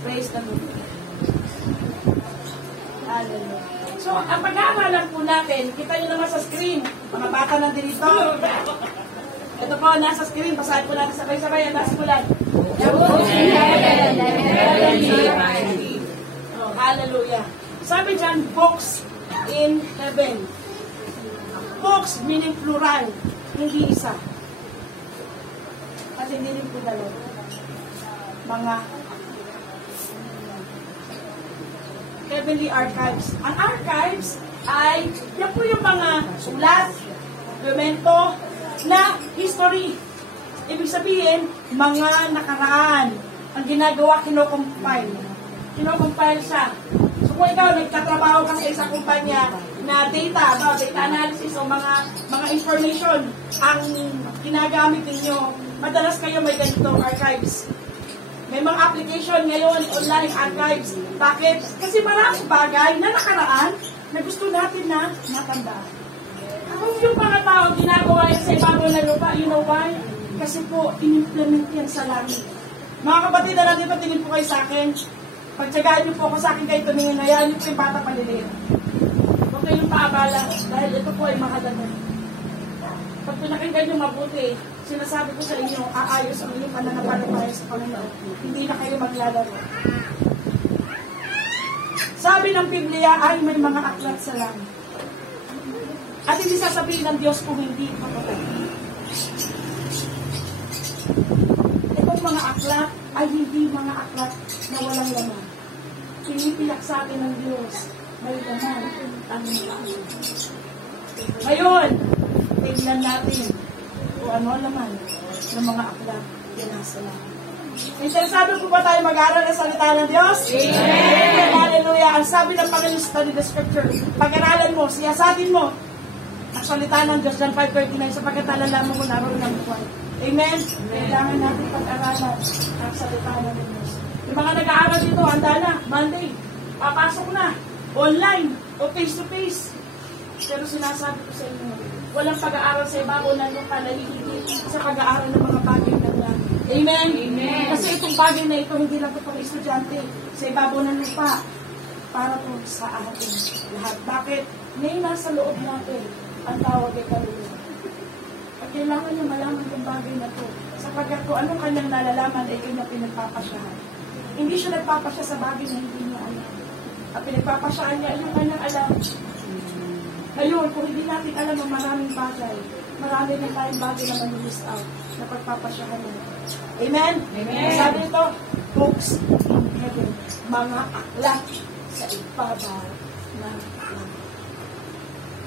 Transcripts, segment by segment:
Praise the Lord. Hallelujah. So, ang pag-aamalan po natin, kita nyo naman sa screen, mga bata nandito dito. Ito po, nasa screen, basahin po natin sabay-sabay, ang nasa bulan. Oh, hallelujah. Sabi dyan, books in heaven. Books meaning plural, hindi isa. At hindi rin po dalawa. Mga heavenly archives. Ang archives ay, yan po yung mga sulat, dokumento, na history. Ibig sabihin, mga nakaraan. Ang ginagawa, kinocompile. Kinocompile siya. So kung ikaw, nagtatrabaho ka sa isang kumpanya na data analysis o mga information ang ginagamit ninyo, madalas kayo may ganitong archives. May mga application ngayon, online archives. Bakit? Kasi maraming bagay na nakaraan na gusto natin na natandaan. Kung yung mga tao ginagawa yan sa ibabaw ng lupa, you know why? Kasi po, in-implement yan sa langit. Mga kapatid na natin, patingin po kayo sa akin. Pagtsagaan niyo po ako sa akin kayo tumingin na yan, yung po yung bata paliliit. Huwag kayong paabala, dahil ito po ay mahalaga. Pag pinakinggan niyo mabuti, sinasabi ko sa inyo, aayos ang inyong pananampalataya sa Panginoon. Hindi na kayo maglalaro. Sabi ng Biblia ay may mga aklat sa langit. At hindi sasabihin ng Diyos kung hindi kapatid. Itong mga aklat ay hindi mga aklat na walang laman. Pinipiyak sa atin ng Diyos, may laman ang laman. Ngayon, tingnan natin kung ano ang laman ng mga aklat na nasa langit. Interesado po ba tayo mag-aaral ng salita ng Diyos? Amen! Hallelujah! Ang sabi ng Panginoon, study the Scripture. Pag-aralan mo, siyasatin mo ang salita ng Diyos, John 5:39, sapagkat alalaman mo naroon ng buhay. Amen? Kailangan natin pag-aralan ang salita ng Diyos. Yung mga nag-aaral dito, handa na, Monday, papasok na, online, o face-to-face. Pero sinasabi ko sa inyo, walang pag-aaral sa ibabaw ng lupa na hihigit sa pag-aaral ng mga bagay ng langit. Amen? Amen? Kasi itong bagay na ito, hindi lang ito pang estudyante sa ibabaw ng lupa, para po sa atin lahat. Bakit? May nasa loob natin ang tawag ay kaluluwa. At kailangan niya malaman yung bagay na ito. Sapagkat kung anong kanyang nalalaman ay kanyang pinagpapasyahan. Hindi siya nagpapasya sa bagay na hindi niya alam. At pinagpapasyahan niya yung kanyang alam. Ngayon, kung hindi natin alam ang maraming bagay, marami na tayong bagay na manilist out na pagpapasyahan niya. Amen? Amen. Sabi nito, books in heaven, mga aklat sa ibabaw ng langit.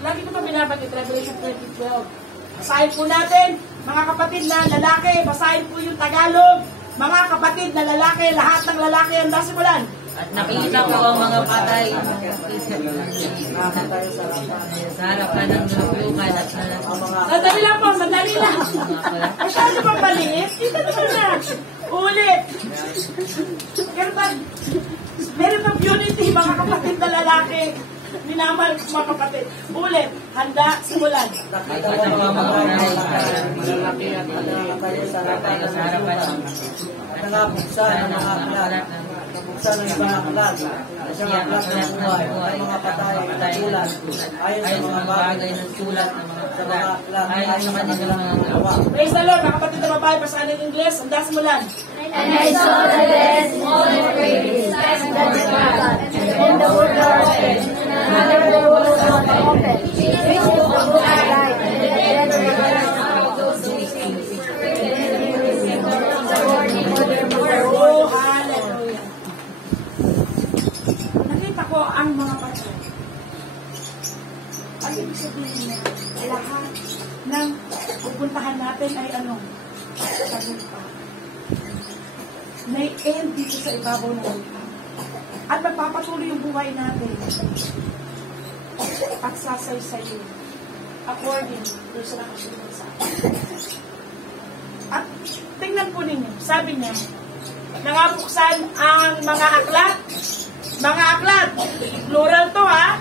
Lagi ko ito binabanggit, Revelation 20:12. Basahin po natin, mga kapatid na lalaki, basahin po yung Tagalog. Mga kapatid na lalaki, lahat ng lalaki ang dasimulan. At nakita ko ang mga patay sa harapan ng luplukan at sa Madali lang po, madali lang. Masyado pang maliit. Dito naman na. Ulit. Meron ng unity, mga kapatid na lalaki. Minamahal ko mga kapatid. Ulit. Handa, simulan. nakita ko ang mga malalaki at patay sa harapan ng luplukan at nabuksan ang mga aklat. Nabuksan ang ibang aklat. At ang aklat ng buhay at mga patay at sulat. Ayon sa mga bagay ng sulat ng mga aklat. Ayon sa kanilang mga gawa. Praise the Lord, mga kapatid na babae. Basahin ng Ingles. Handa, simulan. And I saw the dead, small and great, stand at the God, and the word of it. Another door was opened, which was the book of life, and the dead were raised out of those things, Oh, hallelujah. Nakita ko ang mga patay. Ang ibig sabihin na lahat ng pupuntahan natin ay ano? Sa lupa. May end dito sa ibabaw ng lupa. At magpapatuloy yung buhay natin at sasaysayin according to sa nakasunod sa atin. At tingnan po ninyo, sabi niya, nangabuksan ang mga aklat, plural to ha,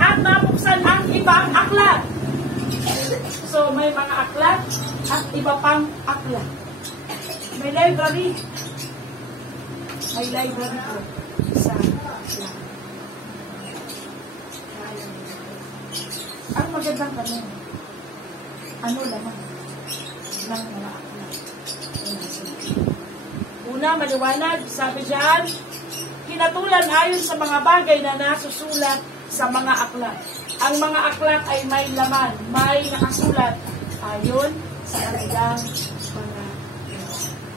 at nabuksan ang ibang aklat. So, may mga aklat at iba pang aklat. May library. May library po sa aklat. Ang magandang tanong, ano naman ng mga aklat? Una, maliwanag, sabi diyan, hinatulan ayon sa mga bagay na nasusulat sa mga aklat. Ang mga aklat ay may laman, may nakasulat ayon sa kanilang mga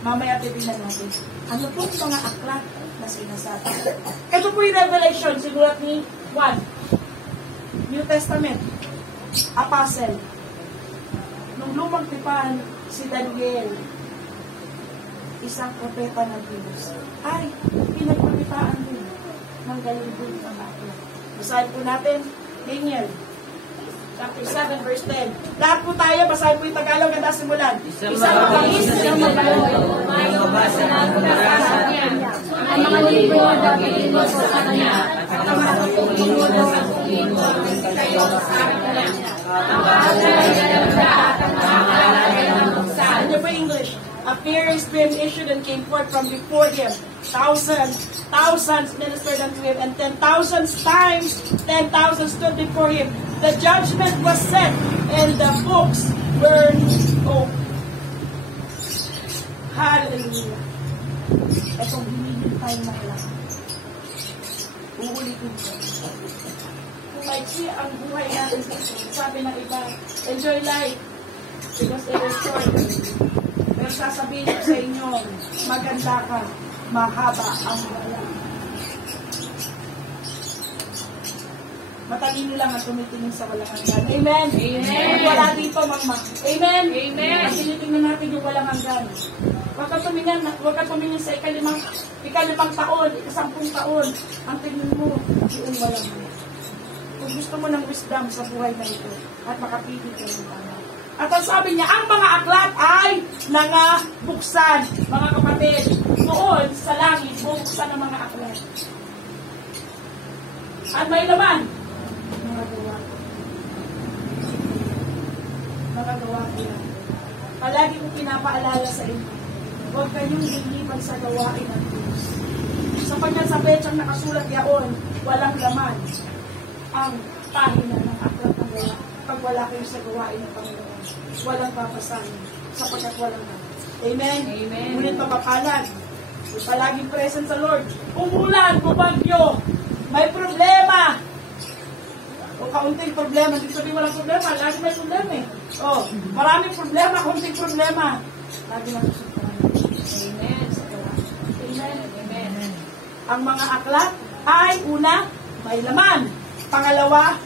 mamaya titignan natin. Ano pong mga aklat na sinasabi? Ito po yung Revelation, sinulat ni Juan. New Testament, Apostle. Nung lumang tipan, si Daniel, isang propeta ng Diyos, ay pinagpapipaan din ng galundong ng aklat. Basahin po natin, Daniel, chapter 7, verse 10. Lahat po tayo, basahin po yung Tagalog at simulan. Isang mabangis na magalo, may mabasa na pagkasa niya. Ang mga libro na gabilin mo sa kanya, at ang mga libro na sa libro na kayo sa kanya. Ang bahalay na ganda at ang bahalay na buksan. Ano po English? A fierce stream issued and came forth from before him. Thousands ministered unto him, and 10,000 times 10,000 stood before him. The judgment was set, and the books were opened. Hallelujah. Itong hinihintay na lang. Uulitin ko. Kung maiksi ang buhay natin, sabi ng iba, enjoy life because it is short. Pero sasabihin ko sa inyo, maganda ka, mahaba ang buhay. Matalino lang at tumitingin sa walang hanggan. Amen? Amen. Wala dito, mama. Amen? Amen. At tinitingnan natin yung walang hanggan. Huwag ka tumingin sa ikalimang taon, ikasampung taon. Ang tingin mo, yung walang hanggan. Kung gusto mo ng wisdom sa buhay na ito, at makapili ka ng tama. At ang sabi niya, ang mga aklat ay nangabuksan, mga kapatid. Noon, sa langit, bubuksan ang mga aklat. At may laman, mga gawa ko. Mga gawa ko yan. Palagi kong pinapaalala sa inyo, huwag kayong lilipan sa gawain ng Diyos. Sapagkat sa petsang nakasulat yaon, walang laman ang pahina ng aklat ng gawa. Pag wala kayo sa gawain ng Panginoon, walang papasahin, sapagkat walang laman. Amen? Amen. Ngunit mapapalad, palaging present sa Lord. Umulan, bumagyo, may problema. O kaunting problema, hindi sabihin walang problema, lagi may problema eh. O, maraming problema, kaunting problema. Lagi nasusunod. Amen. Amen. Amen. Ang mga aklat ay una, may laman. Pangalawa,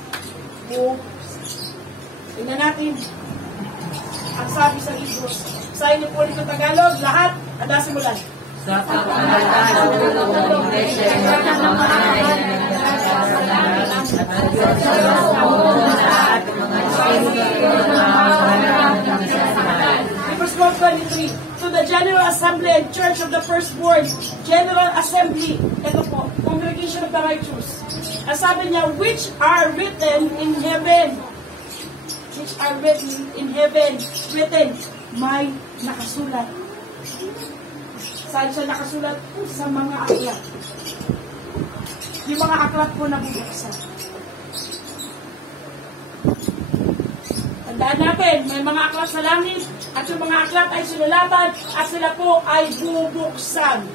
tingnan natin. Ang sabi sa Hebrews, sa inyo po rin sa Tagalog, lahat, ada simulan. Sa kapangalanan ng tulong ng Iglesia ng mga Verse 123, to the General Assembly and Church of the Firstborn, General Assembly, ito po, Congregation of the Righteous. Ang sabi niya, which are written in heaven, written, may nakasulat. Saan siya nakasulat? Sa mga aklat. Yung mga aklat po na bubuksan. Tandaan natin, may mga aklat sa langit, at yung mga aklat ay sinulatan, at sila po ay bubuksan.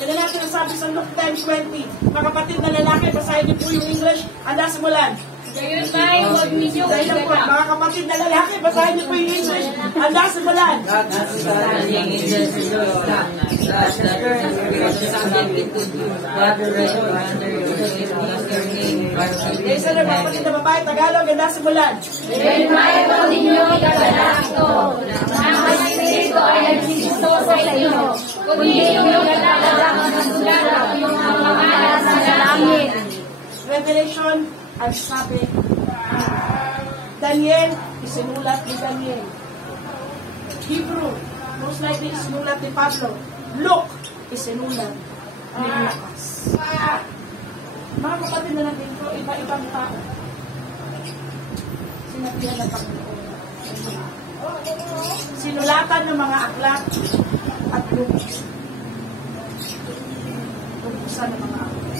Yan natin ang sabi sa Luke 10:20. Mga kapatid na lalaki, basahin niyo po yung English, anda simulan. Gayon tayo, huwag ninyo mga kapatid na lalaki, basahin niyo po yung English, anda simulan. Isa na mga kapatid na babae, Tagalog, anda simulan. Gayon tayo, huwag ninyo igagalak ito. Ang mga Espiritu ay nagsisiso sa inyo. Kung hindi nyo igagalak ang nasulat yung mga pangalan sa langit. Revelation, ang sabi, Daniel, isinulat ni Daniel. Hebrew, most likely isinulat ni Pablo. Luke, isinulat ni Lucas. Mga kapatid na natin ko, iba-ibang tao. Sinabihan ng Panginoon. Sinulatan ng mga aklat at books. Bubuksan ng mga aklat.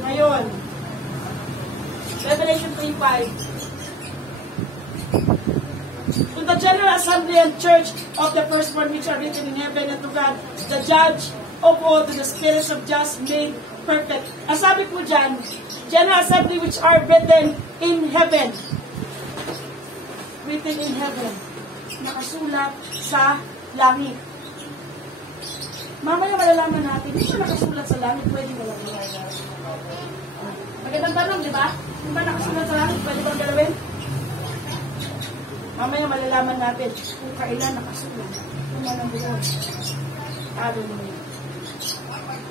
Ngayon, Revelation 3:5. To the General Assembly and Church of the firstborn which are written in heaven, and to God, the Judge of all, to the spirits of just made perfect. Ang sabi po dyan, General Assembly which are written in heaven. Written in heaven. Nakasulat sa langit. Mamaya malalaman natin, hindi ba nakasulat sa langit, pwede mo lang gawin. Magandang tanong, di ba? Hindi ba nakasulat sa langit, pwede bang galawin? Mamaya malalaman natin kung kailan nakasulat. Kung anong buwan. Talo mo yun.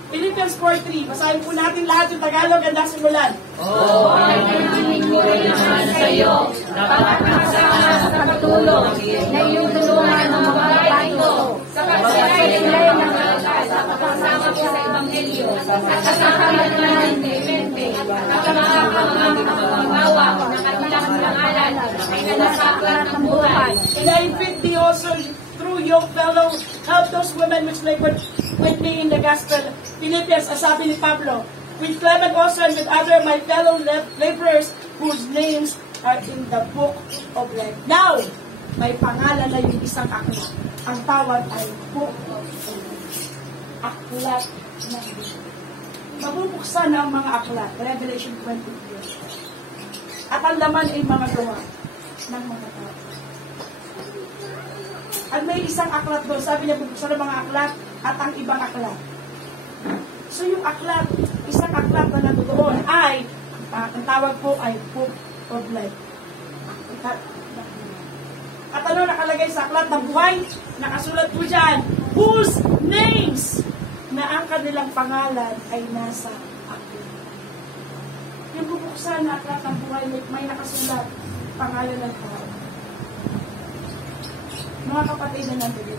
Philippians 4:3. Basahin po natin lahat yung Tagalog ang nasimulan. Oo, ay nangingin ko rin naman sa iyo, dapat nakasama sa pagtulong na iyong tulungan ng mga babae ko, sa pagsasalay ng mga sa pagkasama ko sa Ebanghelyo, at kasama naman ni Clemente, at ang mga pagbawa ng kanilang pangalan, ay nalasaklat ng buhay. And I invite thee also through your fellow, help those women which labored with me in the gospel. Philippians, ang sabi ni Pablo, with Clement also and with other my fellow laborers whose names are in the book of life. Now, may pangalan na yung isang aklat. Ang tawag ay book of life. Aklat na Biblia. Mabubuksan ang mga aklat. Revelation 23. At ang laman ay mga gawa ng mga tao. At may isang aklat doon. Sabi niya, bubuksan ang mga aklat at ang ibang aklat. So yung aklat, isang aklat na nandoon ay, ang tawag po ay Book of Life. At ano nakalagay sa aklat ng buhay? Nakasulat po dyan, whose names na ang kanilang pangalan ay nasa aklat. Yung bubuksan na aklat ng buhay, may nakasulat pangalan ng tao. Mga kapatid na nandito,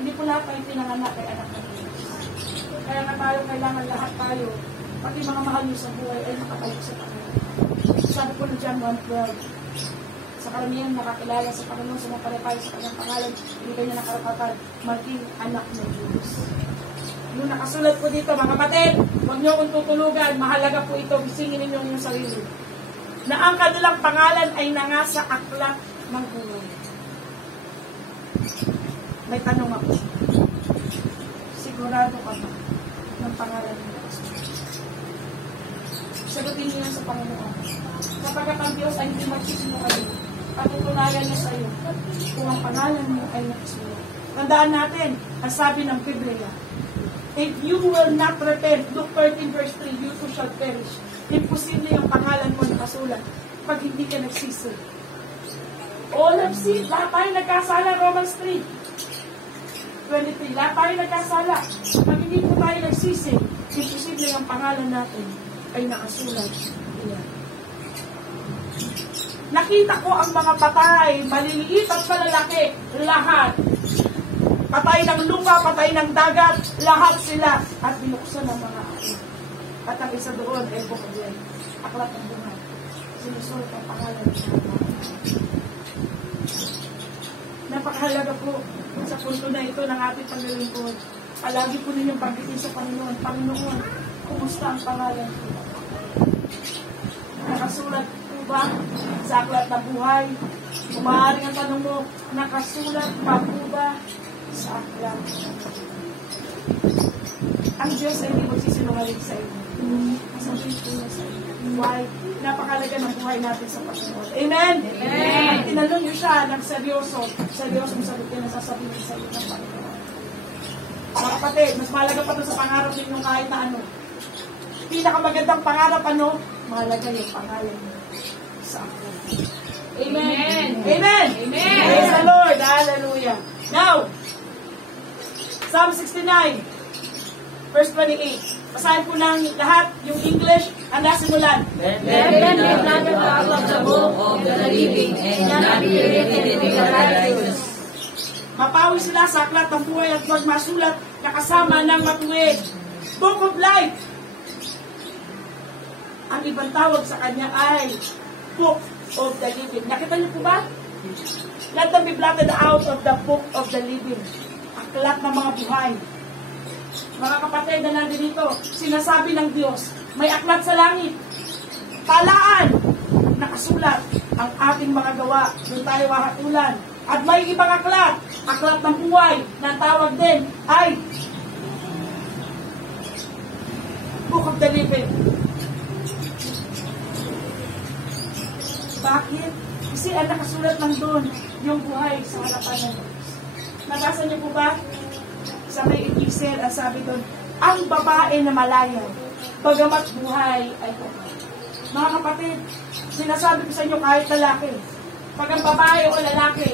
hindi po lahat tayo pinanganak kay anak ng Diyos. Kaya nga tayo, kailangan lahat tayo, pati mga mahal nyo sa buhay, ay nakatayo sa Panginoon. Sabi po na John 1:12, sa karamihan nakakilala sa Panginoon, sumapalataya sa kanyang pangalan, hindi kayo nakarapatan maging anak ng Diyos. Nung nakasulat po dito, mga kapatid, huwag nyo akong tutulugan, mahalaga po ito, gisingin ninyo yung sarili. Na ang kanilang pangalan ay nangasa aklat ng buhay. May tanong ako. Sigurado ka ba ng pangalan ng Diyos? Sagutin niyo yan sa Panginoon. Kapag ang Diyos ay hindi magsisinungaling, patutunayan niya sa iyo kung ang pangalan mo ay nakasulat. Tandaan natin, ang sabi ng Biblia, if you will not repent, Luke 13 verse 3, you too shall perish. Imposible yung pangalan mo nakasulat pag hindi ka nagsisi. All have sinned. Lahat tayo nagkasala, Romans 3:23. Lahat tayo nagkasala. Pag hindi po tayo nagsisi, imposible ang pangalan natin ay nakasulat. Iyan. Nakita ko ang mga patay, maliliit at malalaki, lahat. Patay ng lupa, patay ng dagat, lahat sila. At binuksan ng mga aklat. At ang isa doon ay Book of Life. Aklat ng buhay. Sinusulat ang pangalan ng mga. Napakahalaga po sa punto na ito ng ating paglilingkod. Palagi po ninyong pagkitin sa Panginoon. Panginoon, kumusta ang pangalan ko? Nakasulat po ba sa aklat na buhay? Kung maaaring ang tanong mo, nakasulat pa po ba sa aklat? Ang Diyos ay hindi magsisinungaling sa iyo. Masabihin po niya sa iyo. Why? Napakalaga ng buhay natin sa Panginoon. Amen? Amen! Tinanong niyo siya ng seryoso. Seryosong sagot niya na sasabihin sa iyo ng Panginoon. Mga kapatid, mas mahalaga pa ito sa pangarap ninyong kahit na ano. Pinakamagandang pangarap ano? Mahalaga yung pangalan niyo sa ako. Amen! Amen! Amen! Praise the Lord! Hallelujah! Now, Psalm 69, verse 28. Basahin po lang lahat yung English ang nasimulan. Let them be blotted out of the book of the living and not be written in the righteous. Mapawi sila sa aklat ng buhay at huwag masulat na kasama ng matuwid. Book of Life. Ang ibang tawag sa kanya ay Book of the Living. Nakita niyo po ba? Let them be blotted out of the book of the living. Aklat ng mga buhay. Mga kapatid na nandito dito, sinasabi ng Diyos, may aklat sa langit. Talaan, nakasulat ang ating mga gawa. Doon tayo hahatulan. At may ibang aklat ng buhay, na tawag din ay Book of the Living. Bakit? Kasi ang nakasulat lang doon, yung buhay sa harapan ng Diyos. Nabasa niyo po ba? Sa may epistle, ang sabi doon, ang babae na malaya, bagamat buhay ay buhay. Mga kapatid, sinasabi ko sa inyo kahit lalaki, pag ang babae o lalaki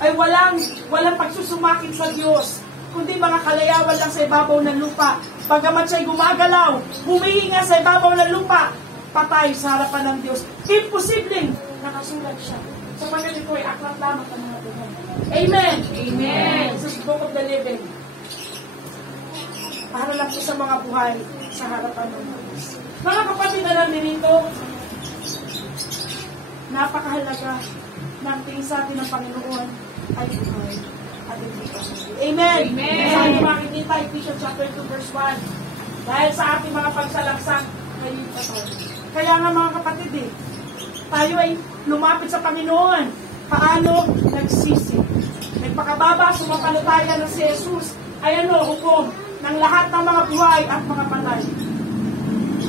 ay walang pagsusumakit sa Diyos, kundi mga kalayawan lang sa ibabaw ng lupa, bagamat siya'y gumagalaw, humihinga sa ibabaw ng lupa, patay sa harapan ng Diyos. Imposibleng nakasulat siya. Sa mga ito ay aklat lamang ng mga buhay. Amen! Amen! This is Book of the Living. Para lang po sa mga buhay sa harapan ng Diyos. Mga kapatid na lang dito, napakahalaga ng tingin sa atin ng Panginoon ay buhay at hindi pamilya. Amen! Amen! Sa ating makikita, Ephesians chapter 2 verse 1. Dahil sa ating mga pagsalaksak, ngayon ito. Kaya nga mga kapatid tayo ay lumapit sa Panginoon. Paano? Nagsisi. Nagpakababa, sumampalataya na si Jesus ay hukom ng lahat ng mga buhay at mga patay.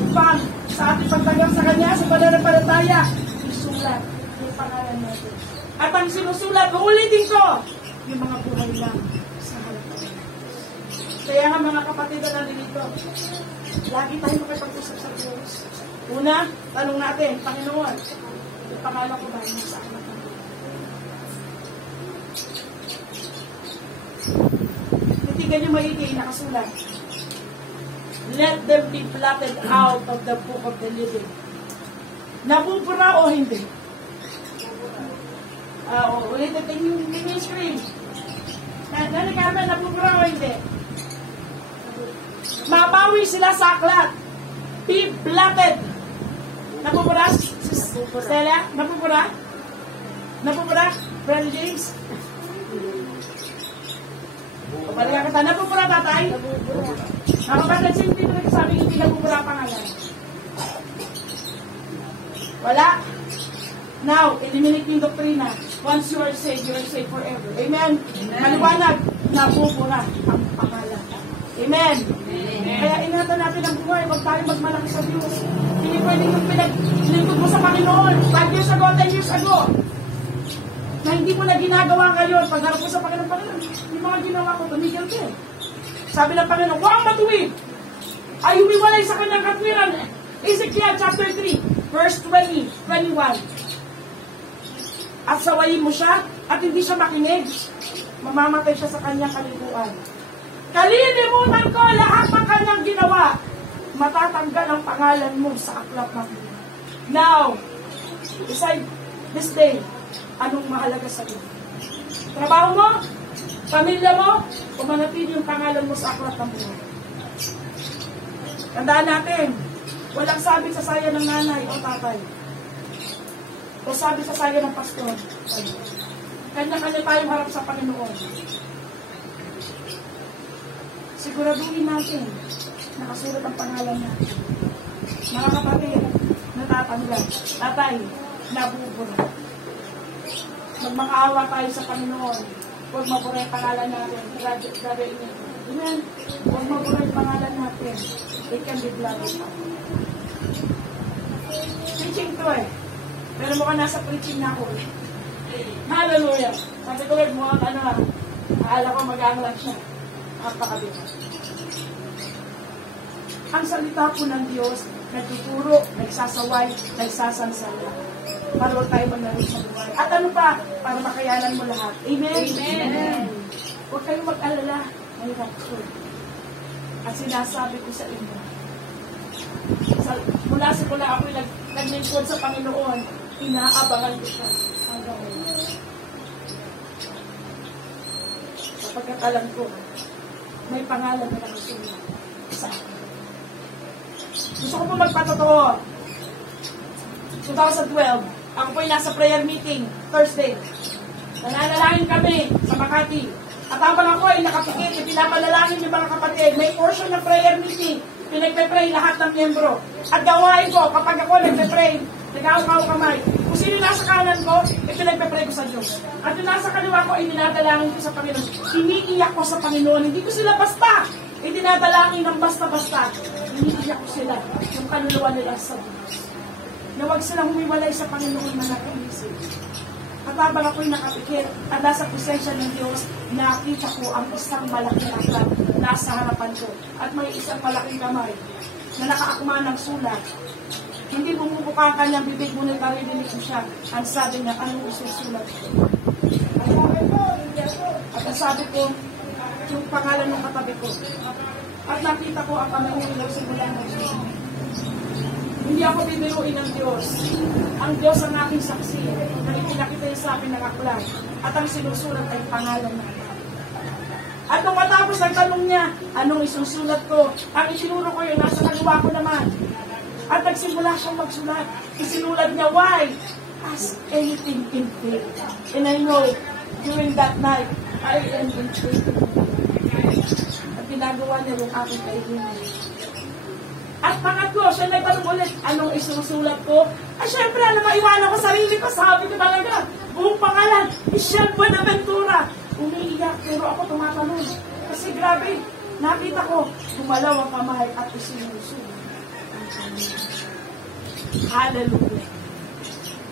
Upang sa ating pagtanggap sa Kanya, sa pananampalataya, isulat yung pangalan natin. At ang sinusulat, uulitin ko, yung mga buhay lang sa harapan. Kaya nga mga kapatid na dito, lagi tayo makipag-usap sa Diyos. Una, tanong natin, Panginoon, yung pangalan ko ba yung sa anak ng Diyos? Titigan nyo maigi, nakasulat. Let them be blotted out of the book of the living. Nabubura o hindi? Ulitin yung screen. Nani Carmen, nabubura o hindi? Mabawi sila sa aklat. Be blotted. Nabubura? Stella? Nabubura? Nabubura? Brother James? Kapalihan kita. Nabubura tatay? Nakapagod sino dito nagsasabi hindi nabubura pangalan? Wala? Now, eliminate yung doktrina. Once you are saved forever. Amen? Maliwanag, nabubura ang pangalan. Amen? Kaya ingatan natin ang buhay. Huwag tayo magmalaki sa Diyos. Hindi pwedeng yung pinaglingkod mo sa Panginoon 5 years ago, 10 years ago. Na hindi mo na ginagawa ngayon. Pagharap mo sa Panginoon, yung mga ginawa ko, tumigil ka. Sabi ng Panginoon, huwag matuwid. Ay humiwalay sa kanyang katwiran. Ezekiel chapter 3, verse 20, 21. At sawayin mo siya, at hindi siya makinig. Mamamatay siya sa kanyang kalikuan. Kalilimutan ko lahat ng kanyang ginawa. Matatanggal ang pangalan mo sa aklat ng buhay. Now, beside this day, anong mahalaga sa iyo? Trabaho mo? Pamilya mo? O manatili yung pangalan mo sa aklat ng buhay? Tandaan natin, walang sabi sa saya ng nanay o tatay. O sabi sa saya ng pastor. Kanya-kanya tayong harap sa Panginoon. Siguraduhin natin, nakasulat ang pangalan natin. Mga kapatid, natatanggal. Tatay, nabubura. Magmakaawa tayo sa Panginoon. Huwag mabura yung pangalan natin. Gagawin niyo. Amen? Huwag mabura yung pangalan natin. It can be blotted out. Preaching to Pero mukhang nasa preaching na ako Hallelujah. Sabi ko, Lord, mukhang akala ko mag-aanglan siya. Napakabita. Ang salita po ng Diyos, nagtuturo, nagsasaway, nagsasansala. Para huwag tayo manlaro sa buhay. At ano pa? Para makayanan mo lahat. Amen? Amen. Huwag kayong mag-alala. May rapture. At sinasabi ko sa inyo, mula ako'y naglingkod sa Panginoon, inaabangan ko siya hanggang ngayon. Sapagkat alam ko, may pangalan na nakasulat sa akin. Gusto ko po magpatotoo. 2012, ako po'y nasa prayer meeting, Thursday. Nananalangin kami sa Makati. At habang ako ay nakapikit, pinapanalangin yung mga kapatid, may portion ng prayer meeting, pinagpe-pray lahat ng miyembro. At gawain ko, kapag ako nagpe-pray, nag-aw-kaw kamay. Kung sino nasa kanan ko, pinagpe-pray ko sa Diyos. At yung nasa kaliwa ko, dinadalangin ko sa Panginoon. Iniiyak ko sa Panginoon. Hindi ko sila basta. Dinadalangin ng basta-basta. Iniiyak ko sila. Yung kaluluwa nila sa Diyos. Na huwag silang humiwalay sa Panginoon na nakaisip. At habang ako'y nakapikit at nasa presensya ng Diyos, nakita ko ang isang malaking aklat nasa harapan ko. At may isang malaking kamay na nakaakma ng sulat. Hindi bumubuka ang kanyang bibig, ngunit naririnig ko siya. Ang sabi niya, anong isusulat ko? At ang sabi ko, yung pangalan ng katabi ko. At nakita ko ang kamay ng ilaw simula ng Diyos. Hindi ako bibiruin ng Diyos. Ang Diyos ang aking saksi. Na ipinakita niya sa akin ng aklat. At ang sinusulat ay pangalan na. At nung matapos ang tanong niya, anong isusulat ko? Ang isinuro ko yun, nasa kaliwa ko naman. At nagsimula siyang magsulat. Isinulat niya, why? Ask anything in faith. And I know, during that night, I am in faith. At ginagawa niya yung aking kaibigan. At pangatlo, siya nagtanong ulit, anong isusulat ko? Ay, syempre, maiwanan ko sarili ko. Sabi ko talaga, buong pangalan, Michelle Buenaventura. Umiiyak, pero ako tumatanong. Kasi grabe, nakita ko, gumalaw ang kamay at isinusulat. Hallelujah.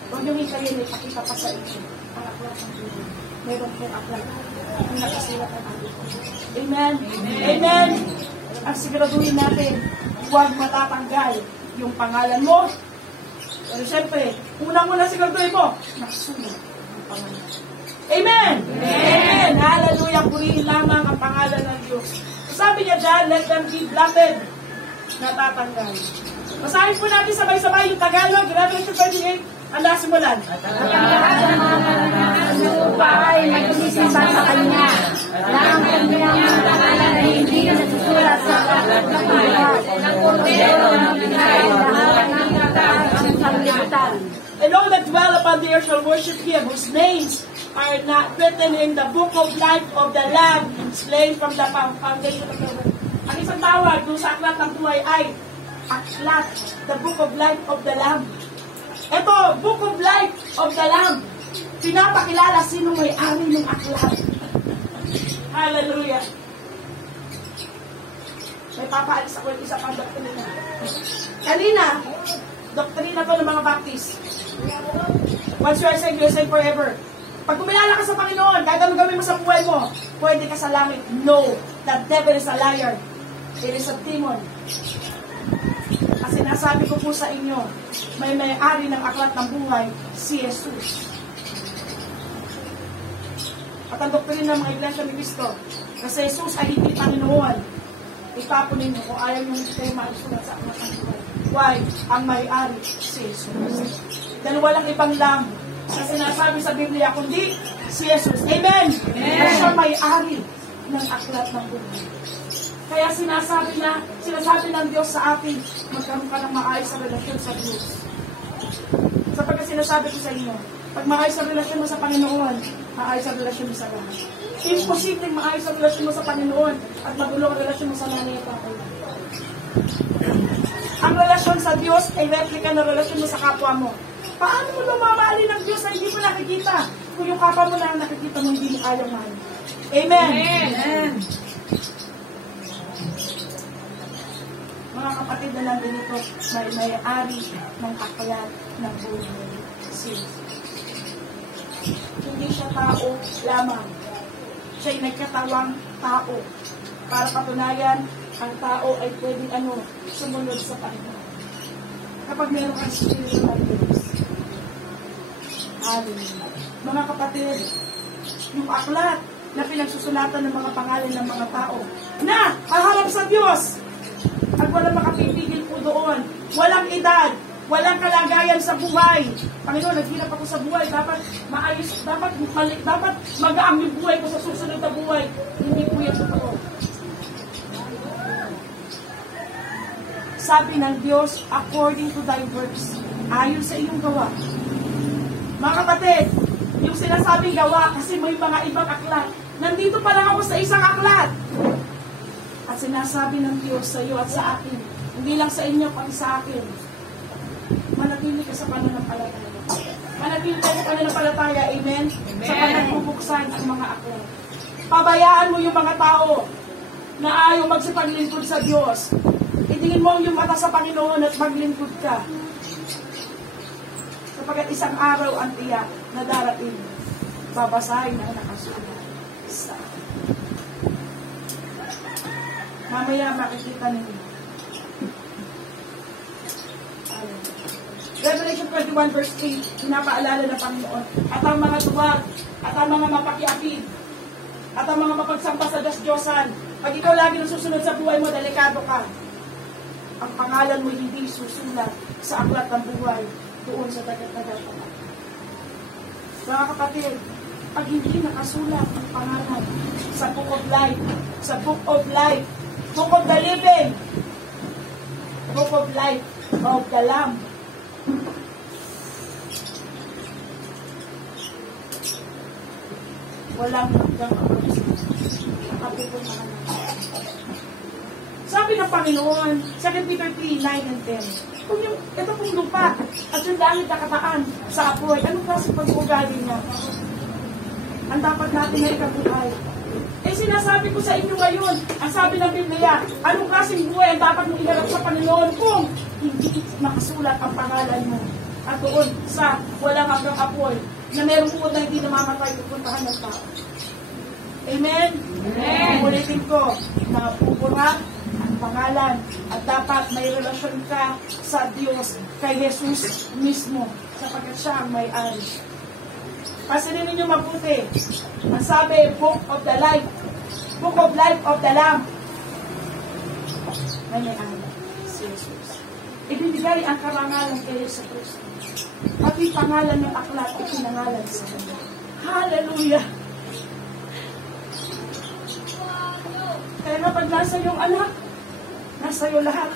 Huwag niyong hintayin, ipakita pa sa inyo. Ang aklat ng Biblia. Meron pong aklat. Ang nakasulat ang akin. Amen? Amen? Ang siguraduhin natin, huwag matatanggal yung pangalan mo. Pero syempre, unang-una siguraduhin mo, nakasulat ang pangalan. Amen! Amen! Hallelujah! Purihin lamang ang pangalan ng Diyos. Sabi niya dyan, let them be blotted. Natatanggal. Basahin po natin sabay-sabay yung Tagalog, Revelation 28, ang nasimulan. At ang lahat ng mga lupa ay nagsisimba sa Kanya, na ang kanyang pangalan ay hindi nasusulat sa aklat ng buhay, ng kordero ng binigay lahat ng ang sanglibutan. And all that dwell upon the earth shall worship Him, whose names are not written in the book of life of the Lamb, slain from the foundation of the world. Ang isang tawag doon sa aklat ng buhay ay aklat, the book of life of the Lamb. Ito, book of life of the Lamb. Pinapakilala sino may-ari ng aklat. Hallelujah. May papaalis ako yung isa pang doktrina. Kanina, doktrina to ng mga Baptist. Once you are saved, you are saved forever. Pag kumilala ka sa Panginoon, kahit anong gawin mo sa buhay mo, pwede ka sa langit. No, the devil is a liar. It is a demon. Kasi nasabi ko po sa inyo, may may-ari ng aklat ng buhay, si Jesus. At ang doktrina ng mga iglesia ni Cristo, kasi Jesus ay hindi Panginoon. Itapunin mo kung ayaw yung kayo maisulat sa aklat ng buhay. Why? Ang may-ari, si Jesus. Dahil walang ibang lamb na sinasabi sa Biblia, kundi si Jesus. Amen! At siya may-ari ng aklat ng buhay. Kaya sinasabi ng Diyos sa atin, magkaroon ka ng maayos sa relasyon sa Diyos. Sapagkat sinasabi ko sa inyo, pag maayos sa relasyon mo sa Panginoon, maayos sa relasyon mo sa lahat. Imposibleng maayos sa relasyon mo sa Panginoon at magulo ang relasyon mo sa nanay at tatay. Ang relasyon sa Diyos ay replika ng relasyon mo sa kapwa mo. Paano mo lumamahali ng Diyos na hindi mo nakikita? Kung yung kapwa mo lang nakikita mo, hindi mo kayang mahal. Amen! Amen! Mga kapatid na lang dito, may-ari ng aklat ng buhay. Hindi siya tao lamang. Siya'y nagkatawang tao. Para patunayan, ang tao ay pwedeng sumunod sa Panginoon. Kapag meron kang spiritual gifts. Hallelujah. Mga kapatid, yung aklat na pinagsusulatan ng mga pangalan ng mga tao na haharap sa Diyos at walang makapipigil po doon. Walang edad, walang kalagayan sa buhay. Panginoon, naghirap ako sa buhay. Dapat maayos, dapat magaang yung buhay ko sa susunod na buhay. Hindi po yan totoo. Sabi ng Diyos, according to thy works, ayon sa iyong gawa. Mga kapatid, yung sinasabing gawa, kasi may mga ibang aklat. Nandito pa lang ako sa isang aklat. At sinasabi ng Diyos sa iyo at sa akin, hindi lang sa inyo, pati sa akin, manatili ka sa pananampalataya. Manatili ka sa pananampalataya, amen? Sa panagbubuksan ang mga aklat. Pabayaan mo yung mga tao na ayaw magsipaglingkod sa Diyos. Itingin mo yung mata sa Panginoon at maglingkod ka. Kapag isang araw ang tiyak na darating, babasahin ang nakasulat sa akin. Mamaya makikita ninyo. Revelation 21 verse 8, pinapaalala ng Panginoon, at ang mga duwag, at ang mga mapakiapid, at ang mga mapagsampa sa Diyos-Diyosan, pag ikaw lagi nasusunod sa buhay mo, delikado ka. Ang pangalan mo hindi susulat sa aklat ng buhay doon sa tagal-tagal pa. Mga kapatid, pag hindi nakasulat ang pangalan sa Book of Life, sa Book of Life, Book of the Living, Book of Life of the Lamb, walang hanggang kapupuntahan natin. Sabi ng Panginoon, 2 Peter 3, 9 and 10, kung yung, ito pong lupa at yung langit nakataan sa apoy, anong klase pag-uugali niya? Ang dapat natin na ikabuhay. Eh sinasabi ko sa inyo ngayon, ang sabi ng Biblia, anong klaseng buhay ang dapat mong iharap sa Panginoon kung hindi nakasulat ang pangalan mo at doon sa walang hanggang apoy na meron po na hindi namamatay pupuntahan ng tao. Amen? Amen. Ulitin ko, mapupura ang pangalan at dapat may relasyon ka sa Diyos, kay Jesus mismo, sapagkat siya ang may-ari. Pansinin ninyo mabuti. Ang sabi, Book of the Life, Book of Life of the Lamb. May-ari si Jesus. Ibibigay ang karangalan kay Jesus Cristo. Pati pangalan ng aklat ay pinangalan sa Kanya. Hallelujah! Kaya nga pag nasa iyong anak, nasa iyo lahat.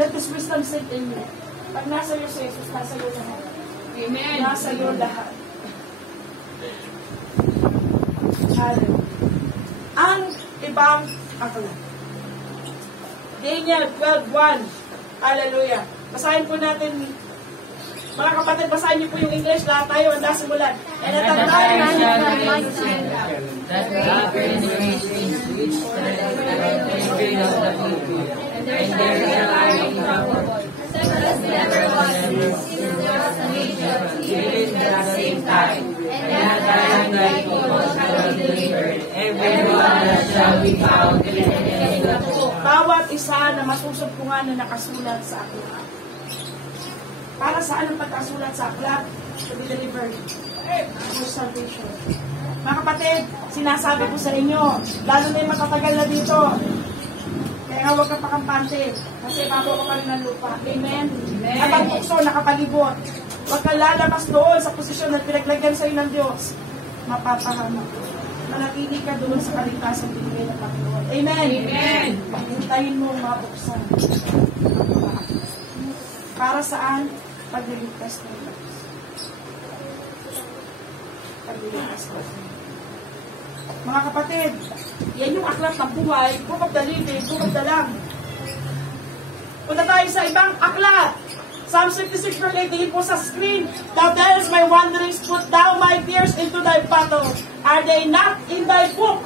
Let this wisdom sit in you. Pag nasa iyo si Jesus, nasa iyo lahat. Amen. Nasa iyo lahat. Hallelujah. Ang ibang aklat. Daniel 12:1. Hallelujah. Basahin po natin. Mga kapatid, basahin niyo po yung English. Lahat tayo, handa simulan. And at the time, that God brings which spirit of the people, and there realized as never was a nation, even at the same time, and that time thy people shall be delivered, everyone that shall be found in the book. Bawat isa na masusumpungan na nakasulat sa aklat. Para saan ang pagkasulat sa aklat? To be delivered. For salvation. Mga kapatid, sinasabi ko sa inyo, lalo na yung matatagal na dito. Kaya huwag kang pakampante, kasi bago ka pa rin ng lupa. Amen? Amen. At ang bukso nakapalibot. Huwag kang lalabas doon sa posisyon na pinaglagyan sa iyo ng Diyos. Mapapahamak. Manatili ka doon sa kaligtasan binigay ng Panginoon. Amen? Amen. Hintayin mo mabuksan. Para saan? Pagliligtas ng Diyos. Pagliligtas ng Diyos. Mga kapatid, yan yung aklat ng buhay, Book of the Living, Book of the Lamb. Punta tayo sa ibang aklat. Psalm 56 verse 8, tingin po sa screen. Thou tells my wanderings, put thou my fears into thy battle. Are they not in thy book?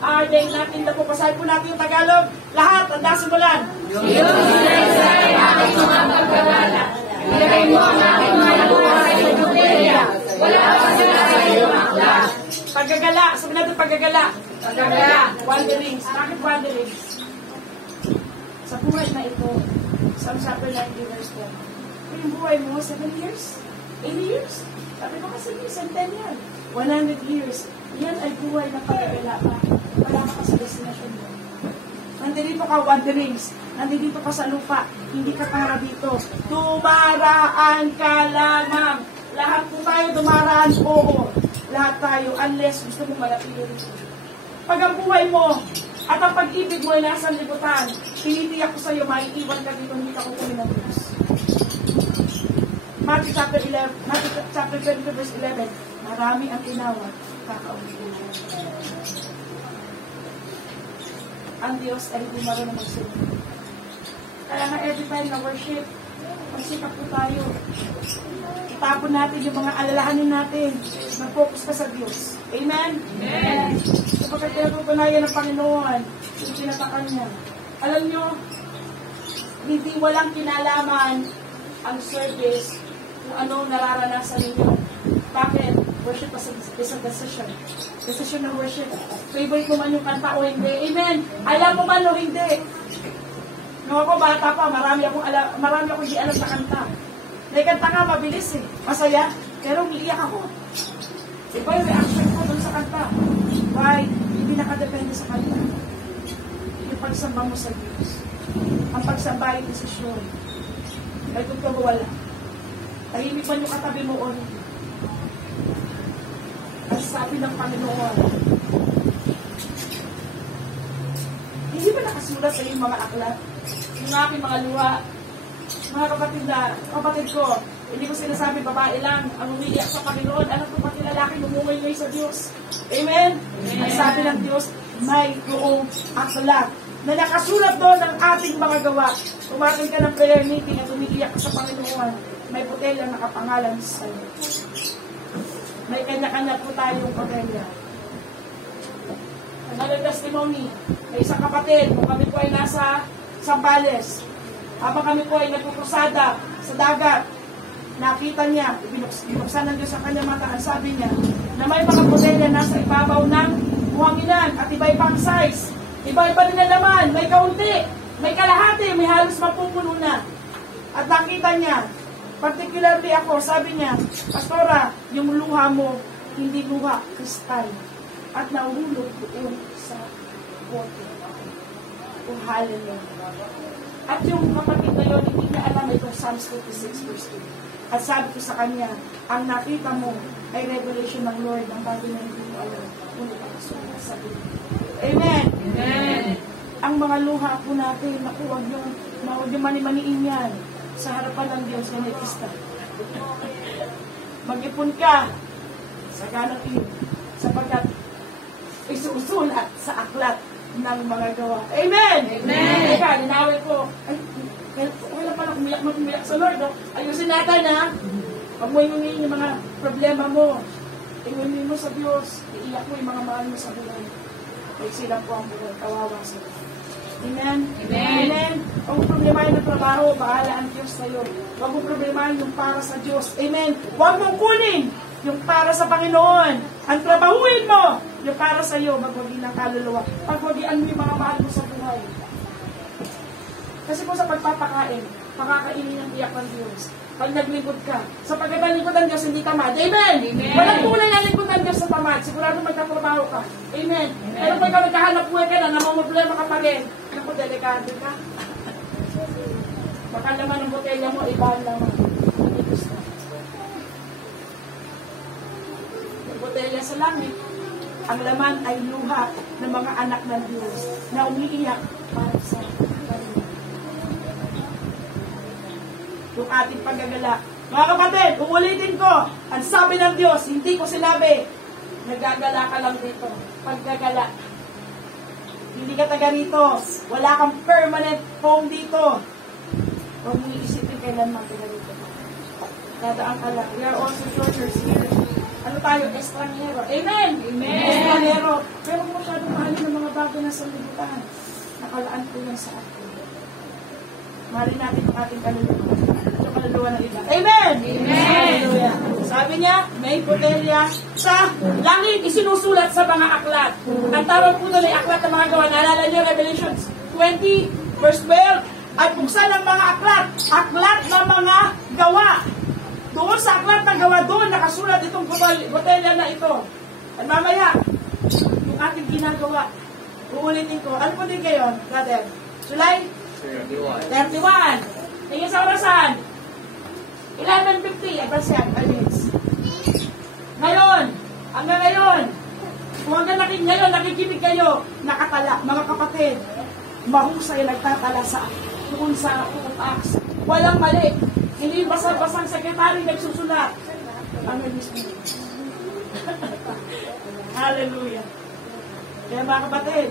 Are they not in the book? Basahin po natin yung Tagalog. Lahat, handa simulan. Yung sinasay aking mga pagkawala. Ilagay mo ang aking mga buhay sa Judea. Wala pa sila sa iyong aklat. Paggagala. Sabi natin paggagala. Paggagala. Wanderings. Bakit wanderings? Sa buhay na ito, Psalm chapter 90 verse 10. Yung buhay mo, 7 years? 80 years? Sabi ko kasi centennial. 100 years. Yan ay buhay na paggagala pa. Wala ka sa destination mo. Nandito ka wanderings. Nandito ka sa lupa. Hindi ka para dito. Dumaraan ka lamang. Lahat po tayo dumaraan. Oo. Lahat tayo. Unless gusto mong malapilo rito. Pag ang buhay mo at ang pag-ibig mo ay nasa libutan, tinitiyak ko sa iyo, maiiwan ka dito, hindi ka kukunin ng Diyos. Matthew chapter 20 verse 11, marami ang tinawag, kakaunti lang. Ang Diyos ay hindi marunong magsunod. Kaya nga every time na worship, magsikap po tayo. Itapon natin yung mga alalahanin natin. Mag-focus ka sa Diyos. Amen? Amen. Kapag pinatutunayan ng Panginoon, yung pinatakan niya. Alam nyo, hindi walang kinalaman ang service kung ano nararanasan ninyo. Bakit? Worship is a decision. Decision ng worship. Favorite mo man yung kanta o hindi. Amen. Alam mo man o hindi. Nung ako bata pa, marami akong hindi alam na kanta. Naikanta nga, mabilis eh. Masaya. Pero umiiyak ako. Iba yung reaction ko dun sa kanta. Why? Hindi nakadepende sa kanya. Yung pagsamba mo sa Diyos. Ang pagsamba ay desisyon. Ay kung ka wala. Tahimik man yung katabi mo o hindi. Ang sabi ng Panginoon, hindi ba nakasulat sa iyong mga aklat? Yung aking mga luha, mga kapatid ko, hindi ko sinasabi babae lang ang umiiyak sa Panginoon. Alam ko pati lalaki umungay sa Diyos. Amen? Amen? Ang sabi ng Diyos, may buong aklat na nakasulat doon ng ating mga gawa. Tumating ka ng prayer meeting at umiiyak ka sa Panginoon, may botelya nakapangalan sa iyo. May kanya-kanya po tayong botelya. Another testimony, may isang kapatid, kung kami po ay nasa Sambales, habang kami po ay nagpuprusada sa dagat, nakita niya, binuksan ng Diyos sa kanyang mata, ang sabi niya, na may mga botelya nasa ibabaw ng buhanginan at iba-ibang size. Iba-iba din na laman, may kaunti, may kalahati, may halos mapupuno na. At nakita niya, particularly ako, sabi niya, Pastora, yung luha mo, hindi luha, kristal. At nahulog doon sa water. O hallelujah. At yung kapatid na yun, hindi niya alam itong Psalms 56 verse 2. At sabi ko sa kanya, ang nakita mo ay revelation ng Lord ng bagay na hindi mo alam. Ngunit ang sumunod sa Biblia. Amen. Amen. Ang mga luha po natin, naku, huwag yung mani-maniin yan sa harapan ng Diyos na may pista. Mag-ipon ka sa ganang iyo sapagkat isusulat sa aklat ng mga gawa. Amen! Amen! Teka, ninawin ko. Ay, wala pala kumiyak sa Lord. No? Ayusin natin, ha? Pag mo yung mga problema mo, inunin mo sa Diyos, iiyak mo yung mga mahal mo sa buhay. Ay sila po ang buhay, kawawa sila. Amen? Amen? Amen? Huwag mo problemahin ng trabaho, bahala ang Diyos sa'yo. Huwag mo problemahin yung para sa Diyos. Amen? Huwag mong kunin yung para sa Panginoon. Ang trabahuin mo, yung para sa iyo, magwagi ng kaluluwa. Pagwagian mo yung mga mahal mo sa buhay. Kasi po sa pagpapakain, pakakainin ng iyak ng Diyos. Pag naglingkod ka, sa pagkabalingkod ng Diyos, hindi tamad. Amen? Amen. Walang tunay ang lingkod ng Diyos sa tamad. Sigurado magkatrabaho ka. Amen? Amen. Pero pag nagkahanap buhay ka na, namamproblema ka pa rin. Naku, delikado ka. Baka laman ng botelya mo, iba ang laman. Yung botelya sa langit, ang laman ay luha ng mga anak ng Diyos na umiiyak para sa kanila. Yung ating paggagala. Mga kapatid, uulitin ko, ang sabi ng Diyos, hindi ko sinabi, nagagala ka lang dito. Paggagala. Hindi ka taga rito. Wala kang permanent home dito. Huwag mo iisipin kailan magtaga rito. Dadaan ka lang. We are also churches here. Ano tayo? Estranghero. Amen! Amen! Estranghero. Pero kung masyadong mahalin ng mga bagay na sa libutan, nakalaan ko yan sa atin. Mahalin natin ang ating kaluluwa. Ang kaluluwa ng iba. Amen! Amen! Hallelujah. Sabi niya, may botelya sa langit, isinusulat sa mga aklat. Ang tawag po doon ay aklat ng mga gawa. Naalala niyo, Revelation 20, verse 12, at buksan ang mga aklat ng mga gawa. Doon sa aklat ng gawa, doon nakasulat itong botelya na ito. At mamaya, yung ating ginagawa, uulitin ko. Ano po din kayo, brother? July 31. Tingin sa orasan. 11:50. Advance yan, 5 minutes. Ngayon, hanggang ngayon, kung hanggang ngayon nakikinig kayo, nakatala, mga kapatid, mahusay nagtatala sa doon sa Acts. Walang mali. Hindi basta-bastang sekretary nagsusulat. Ang mismo. Hallelujah. Kaya mga kapatid,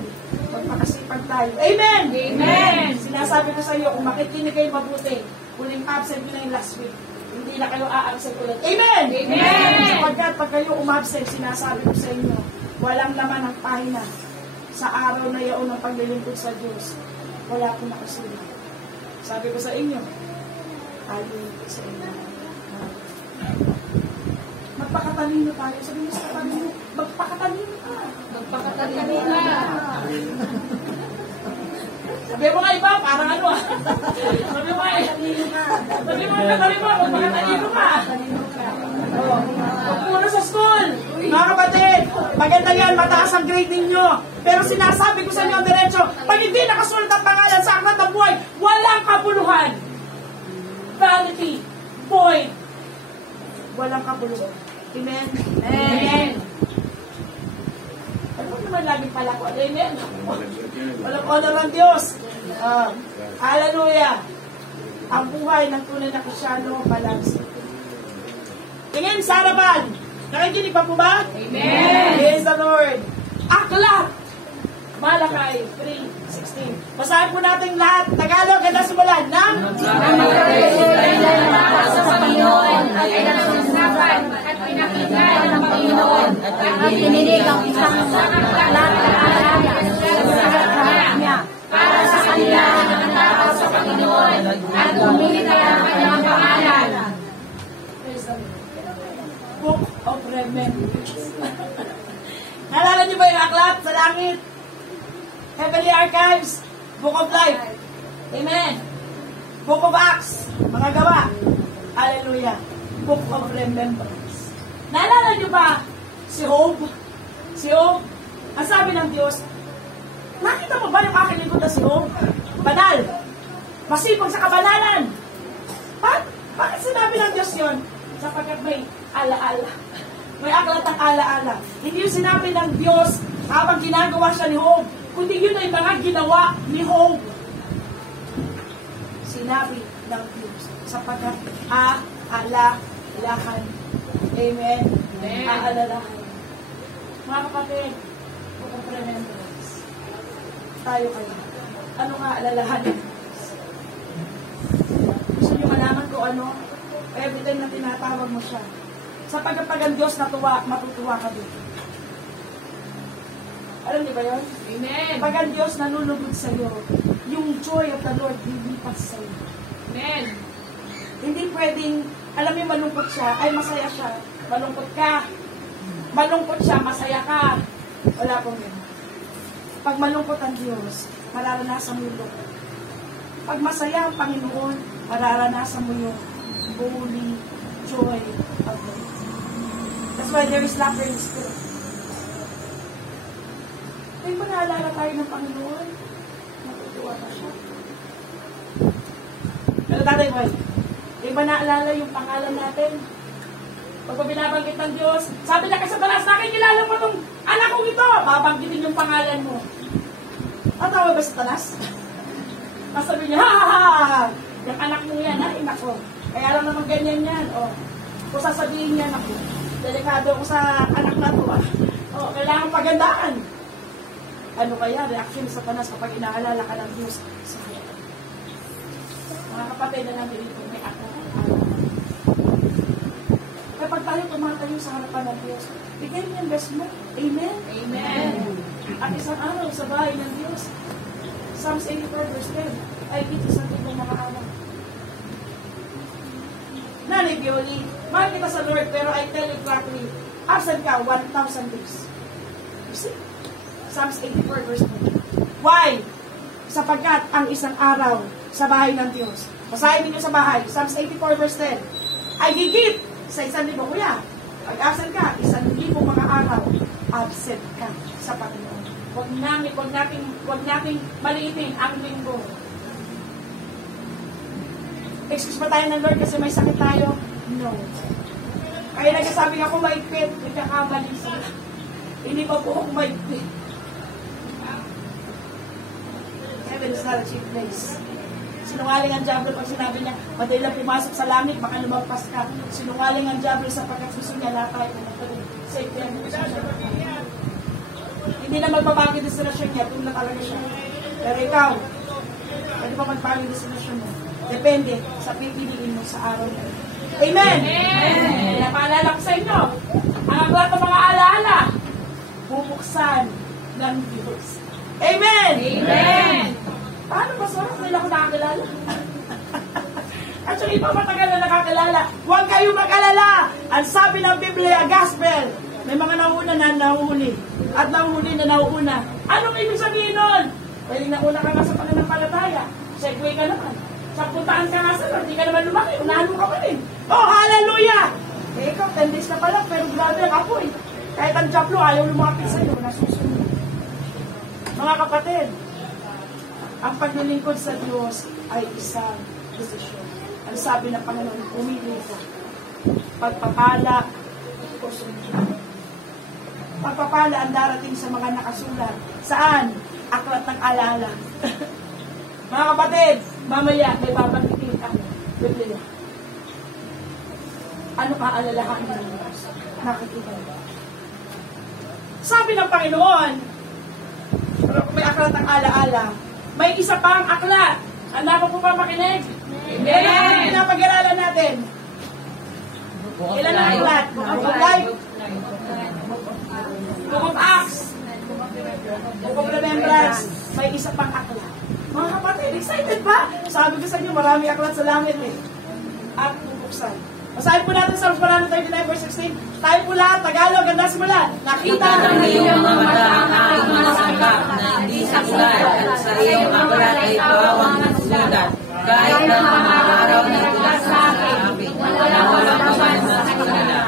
magpakasipag tayo. Amen! Amen! Sinasabi ko sa iyo, kung makikinig kayo mabuti, huling absent ko na yung last week, hindi na kayo a-absent ulit. Amen! Amen! Sapagkat pag kayo umabsent, sinasabi ko sa inyo, walang laman ang pahina sa araw na yaon ng paglilingkod sa Diyos. Wala po nakasulat. Sabi ko sa inyo, ayaw sa inyo. Magpakatalino tayo. Sabi mo sa katalino, magpakatalino ka. Magpakatalino ka. Sabi mo nga iba, parang ano ah. Sabi mo nga magpakatalino ka. Huwag muna sa school. Mga kapatid, maganda yan, mataas ang grade ninyo. Pero sinasabi ko sa inyo ang diretso, pag hindi nakasulat ang pangalan sa aklat ng buhay, walang kabuluhan. Vanity, void. Walang kabuluhan. Amen? Amen. Ano naman laging pala ko? Amen? Walang honor ang Diyos. Hallelujah. Ang buhay ng tunay na Kristyano, balance. Tingin sa harapan. Nakikinig pa po ba? Amen. Praise the Lord. Aklat. Malakay 3:16. Basahin po natin lahat. Tagalog, ganda simulan. Nang sa Panginoon at pinagsasapan at pinakinggan ng Panginoon at dininig ang isang aklat na alala sa harap niya para sa kanila ang tao sa Panginoon at lumilita ang kanyang pangalan. Book of Remembrance. Naalala niyo ba yung aklat sa langit? Heavenly Archives, Book of Life. Amen. Book of Acts, mga gawa. Hallelujah. Book of Remembrance. Naalala niyo ba si Job? Si Job, ang sabi ng Diyos, nakita mo ba yung aking lingkod na si Job? Banal. Masipag sa kabanalan. Bakit sinabi ng Diyos yun? Sapagkat may alaala. May aklat ng alaala. Hindi yung sinabi ng Diyos habang ginagawa siya ni Job, kundi yun ay mga ginawa ni Job. Sinabi ng Diyos sapagkat aalahan. Amen. Aalalahan. Mga kapatid, kung remembrance, tayo kayo. Ano nga alalahan? Gusto niyo malaman ko ano? Every time na tinatawag mo siya. Sa pagkapag ang Diyos natuwa, matutuwa ka din. Alam niyo ba yun? Amen. Pag ang Diyos nanulugod sa iyo, yung joy of the Lord lilipas sa iyo. Amen. Hindi pwedeng, alam mo malungkot siya, ay masaya siya. Malungkot ka. Malungkot siya, masaya ka. Wala pong yun. Pag malungkot ang Diyos, mararanasan mo yung lungkot. Pag masaya ang Panginoon, mararanasan mo yung holy joy of the Lord. That's why there is laughter in the spirit. May ba naalala tayo ng Panginoon? Natutuwa na siya. Pero tatay mo, may ba naalala yung pangalan natin? Pag binabanggit ng Diyos, sabi na kay Satanas, nakikilala mo itong anak kong ito, babanggitin yung pangalan mo. Tatawa ba Satanas? Masabi niya, ha! Yung anak mo yan, ay nako. Kaya lang naman ganyan yan. O, kung sasabihin niya, naku, delikado ko sa anak na to. O, kailangan pagandaan. Ano kaya reaction sa Satanas kapag inaalala ka ng Diyos sa kanya? Mga kapatid na namin dito, may aklat. Kapag tayo tumatayo sa harapan ng Diyos, bigay niya ang best mo. Amen? Amen. At isang araw sa bahay ng Diyos, Psalms 84 verse 10, ay dito sa tibong mga anak. Nanay Bioli, mahal kita sa Lord, pero I tell you frankly, absent ka 1,000 days. You see? Psalms 84 verse 10. Why? Sapagkat ang isang araw sa bahay ng Diyos. Basahin niyo sa bahay. Psalms 84 verse 10. Ay higit sa 1,000, kuya. Pag absent ka, 1,000 mga araw, absent ka sa Panginoon. Huwag nating maliitin ang linggo. Excuse ba tayo ng Lord kasi may sakit tayo? No. Kaya nagsasabi nga kung maigpit, nagkakamali sila. Hindi pa po akong maigpit. Heaven is not a cheap place. Sinungaling ang Diablo pag sinabi niya, madali lang pumasok sa langit, baka lumagpas ka. Sinungaling ang Diablo sapagkat gusto niya lahat tayo pumunta rin sa impyerno. Hindi na magbabago yung destinasyon niya, kung na talaga siya. Pero ikaw, pwede pa magbago yung destinasyon mo. Depende sa pipiliin mo sa araw na. Amen! Amen! Napaalala ko sa inyo, ang aklat ng mga alaala, bubuksan ng Diyos. Amen! Amen! Paano ba sarap nila ako nakakilala? Actually, ito matagal na nakakilala. Huwag kayo mag-alala. Ang sabi ng Biblia, Gospel, may mga nauna na nauuli. At nauuli na nauuna. Anong ibig sabihin nun? Pwede nauna ka nga sa pananampalataya. Segway ka naman. Sa puntaan ka nga sa Lord, hindi ka naman lumaki. Unahan mo ka pa rin. Oh, hallelujah! Eh, ikaw, 10 days na pala, pero grabe ang apoy. Kahit ang Diablo, ayaw lumapit sa'yo, nasusunod. Mga kapatid, ang paglilingkod sa Diyos ay isang desisyon. Ang sabi ng Panginoon, pumili ka. Pagpapala o sunod. Pagpapala ang darating sa mga nakasulat. Saan? Aklat ng alaala. Mga kapatid, mamaya may babanggitin ang Biblia. Ano ka alalahan mo? Nakikita mo. Sabi ng Panginoon, may aklat ng alaala, may isa pang aklat. Handa po ba makinig? Amen! Ano ang pinapag-aralan natin? Ilan ang aklat? Book of Life? Book of Acts? Book of Remembrance? May isa pang aklat. Mga kapatid, excited ba? Sabi ko sa inyo, marami aklat sa langit eh. At bubuksan. Basahin po natin sa Psalms 139 verse 16. Tayo po lahat, Tagalog, ganda simula. Nakita ng iyong mga mata ang aking mga sakap na hindi saklay at sa iyong mga balat ay bawang nasulat. Kahit na mga araw na tulas sa akin, walang paman sa kanila.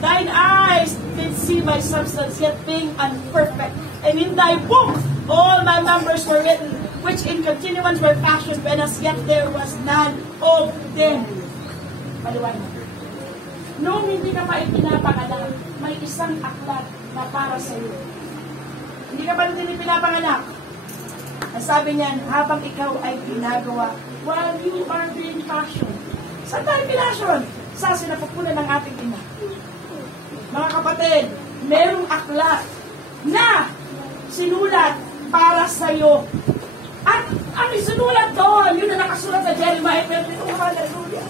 Thine eyes did see my substance, yet being unperfect. And in thy book all my numbers were written, which in continuance were fashioned, when as yet there was none of them. Paliwanag. Noong hindi ka pa ipinapanganak, may isang aklat na para sa iyo. Hindi ka pa rin pinapanganak. Ang sabi niyan, habang ikaw ay ginagawa, while you are being fashioned. Saan tayo pinasyon? Sa sinapupunan ng ating ina. Mga kapatid, merong aklat na sinulat para sa iyo. At ang isinulat doon, yun na nakasulat sa Jeremiah 22, hallelujah.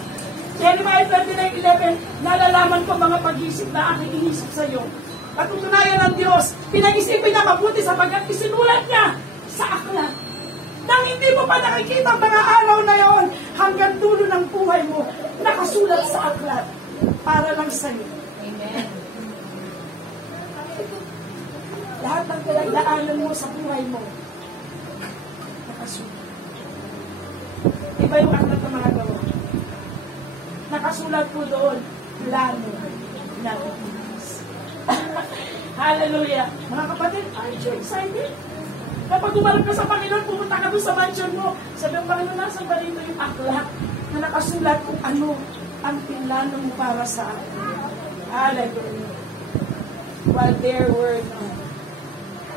Jeremiah 29:11, nalalaman ko mga pag-isip na aking inisip sa iyo. Patutunayan ng Diyos, pinag-isipin niya mabuti sapagkat isinulat niya sa aklat. Nang hindi mo pa nakikita ang mga araw na yon, hanggang dulo ng buhay mo, nakasulat sa aklat para lang sa iyo. Amen. Lahat ng pinagdaanan mo sa buhay mo, nakasulat. Iba yung aklat ng mga gawa. Nakasulat po doon, plano ng Diyos. Hallelujah. Mga kapatid, aren't you excited? Kapag umarap ka sa Panginoon, pumunta ka doon sa mansion mo. Sabi ng Panginoon, nasa ba rito yung aklat na nakasulat kung ano ang pinlano mo para sa akin. Hallelujah. While there were none.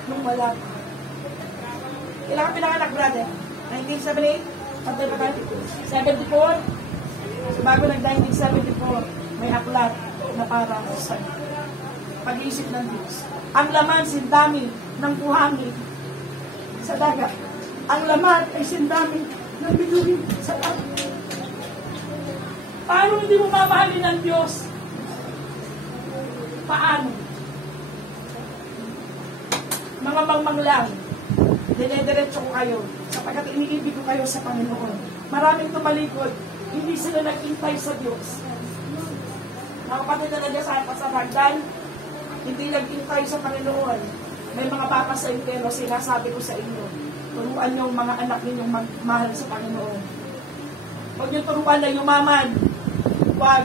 Nung wala pa. Kailan ka pinanganak, brother? 1978? Patay pa tayo? 74? So, bago nag-1974, may aklat na para sa pag-iisip ng Diyos. Ang laman, sindami ng buhangin sa dagat. Ang laman ay sindami ng bituin sa dagat. Paano hindi mo mamahalin ng Diyos? Paano? Mga mangmanglang, dinediretso ko kayo sapagkat iniibig ko kayo sa Panginoon. Maraming tumalikod, hindi sila nag-intay sa Diyos. Nakapatid na nagasaan pa sa hagdan, hindi nag-intay sa Panginoon. May mga papa sa impero, sinasabi ko sa inyo, turuan yung mga anak ninyong magmahal sa Panginoon. Huwag niyong turuan na yumaman. Huwag.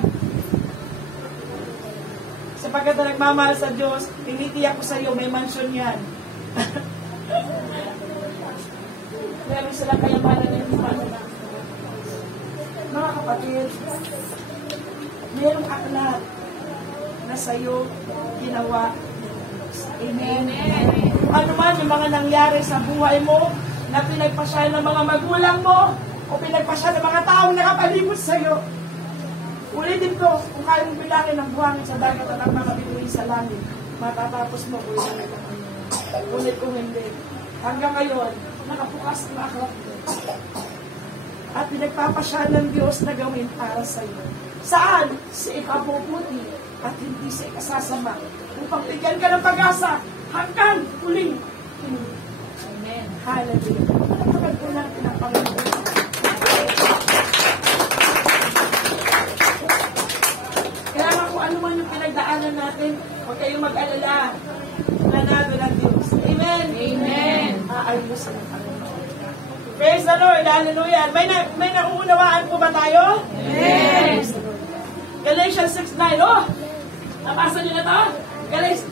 Sapagkat na nagmamahal sa Diyos, tinitiyak ko sa iyo, may mansyon yan. Meron sila kayamanan na yung Panginoon. Mga kapatid, mayroong aklat na sa'yo ginawa. Amen. Kung ano man yung mga nangyari sa buhay mo, na pinagpasya ng mga magulang mo o pinagpasya ng mga taong nakapalibot sa iyo. Ulitin ko, kung kaya mong bilangin ang buhangin sa dagat at ang mga bituin sa langit, matatapos mo kung ilan ang Panginoon. Ngunit kung hindi, hanggang ngayon, nakapukas ang aklat mo. At pinagpapasya ng Diyos na gawin para sa iyo. Saan? Sa ikabubuti at hindi sa ikasasama. Upang bigyan ka ng pag-asa hanggang huling. Amen. Hallelujah. Napagod po natin ang Panginoon. Kaya nga kung ano man yung pinagdaanan natin, huwag kayong mag-alala. Nanalo ng Diyos. Amen. Amen. Aayos ang Panginoon. Praise the Lord. Hallelujah. May nauunawaan po ba tayo? Amen. Galatians 6:9. Oh, nabasa niyo na to?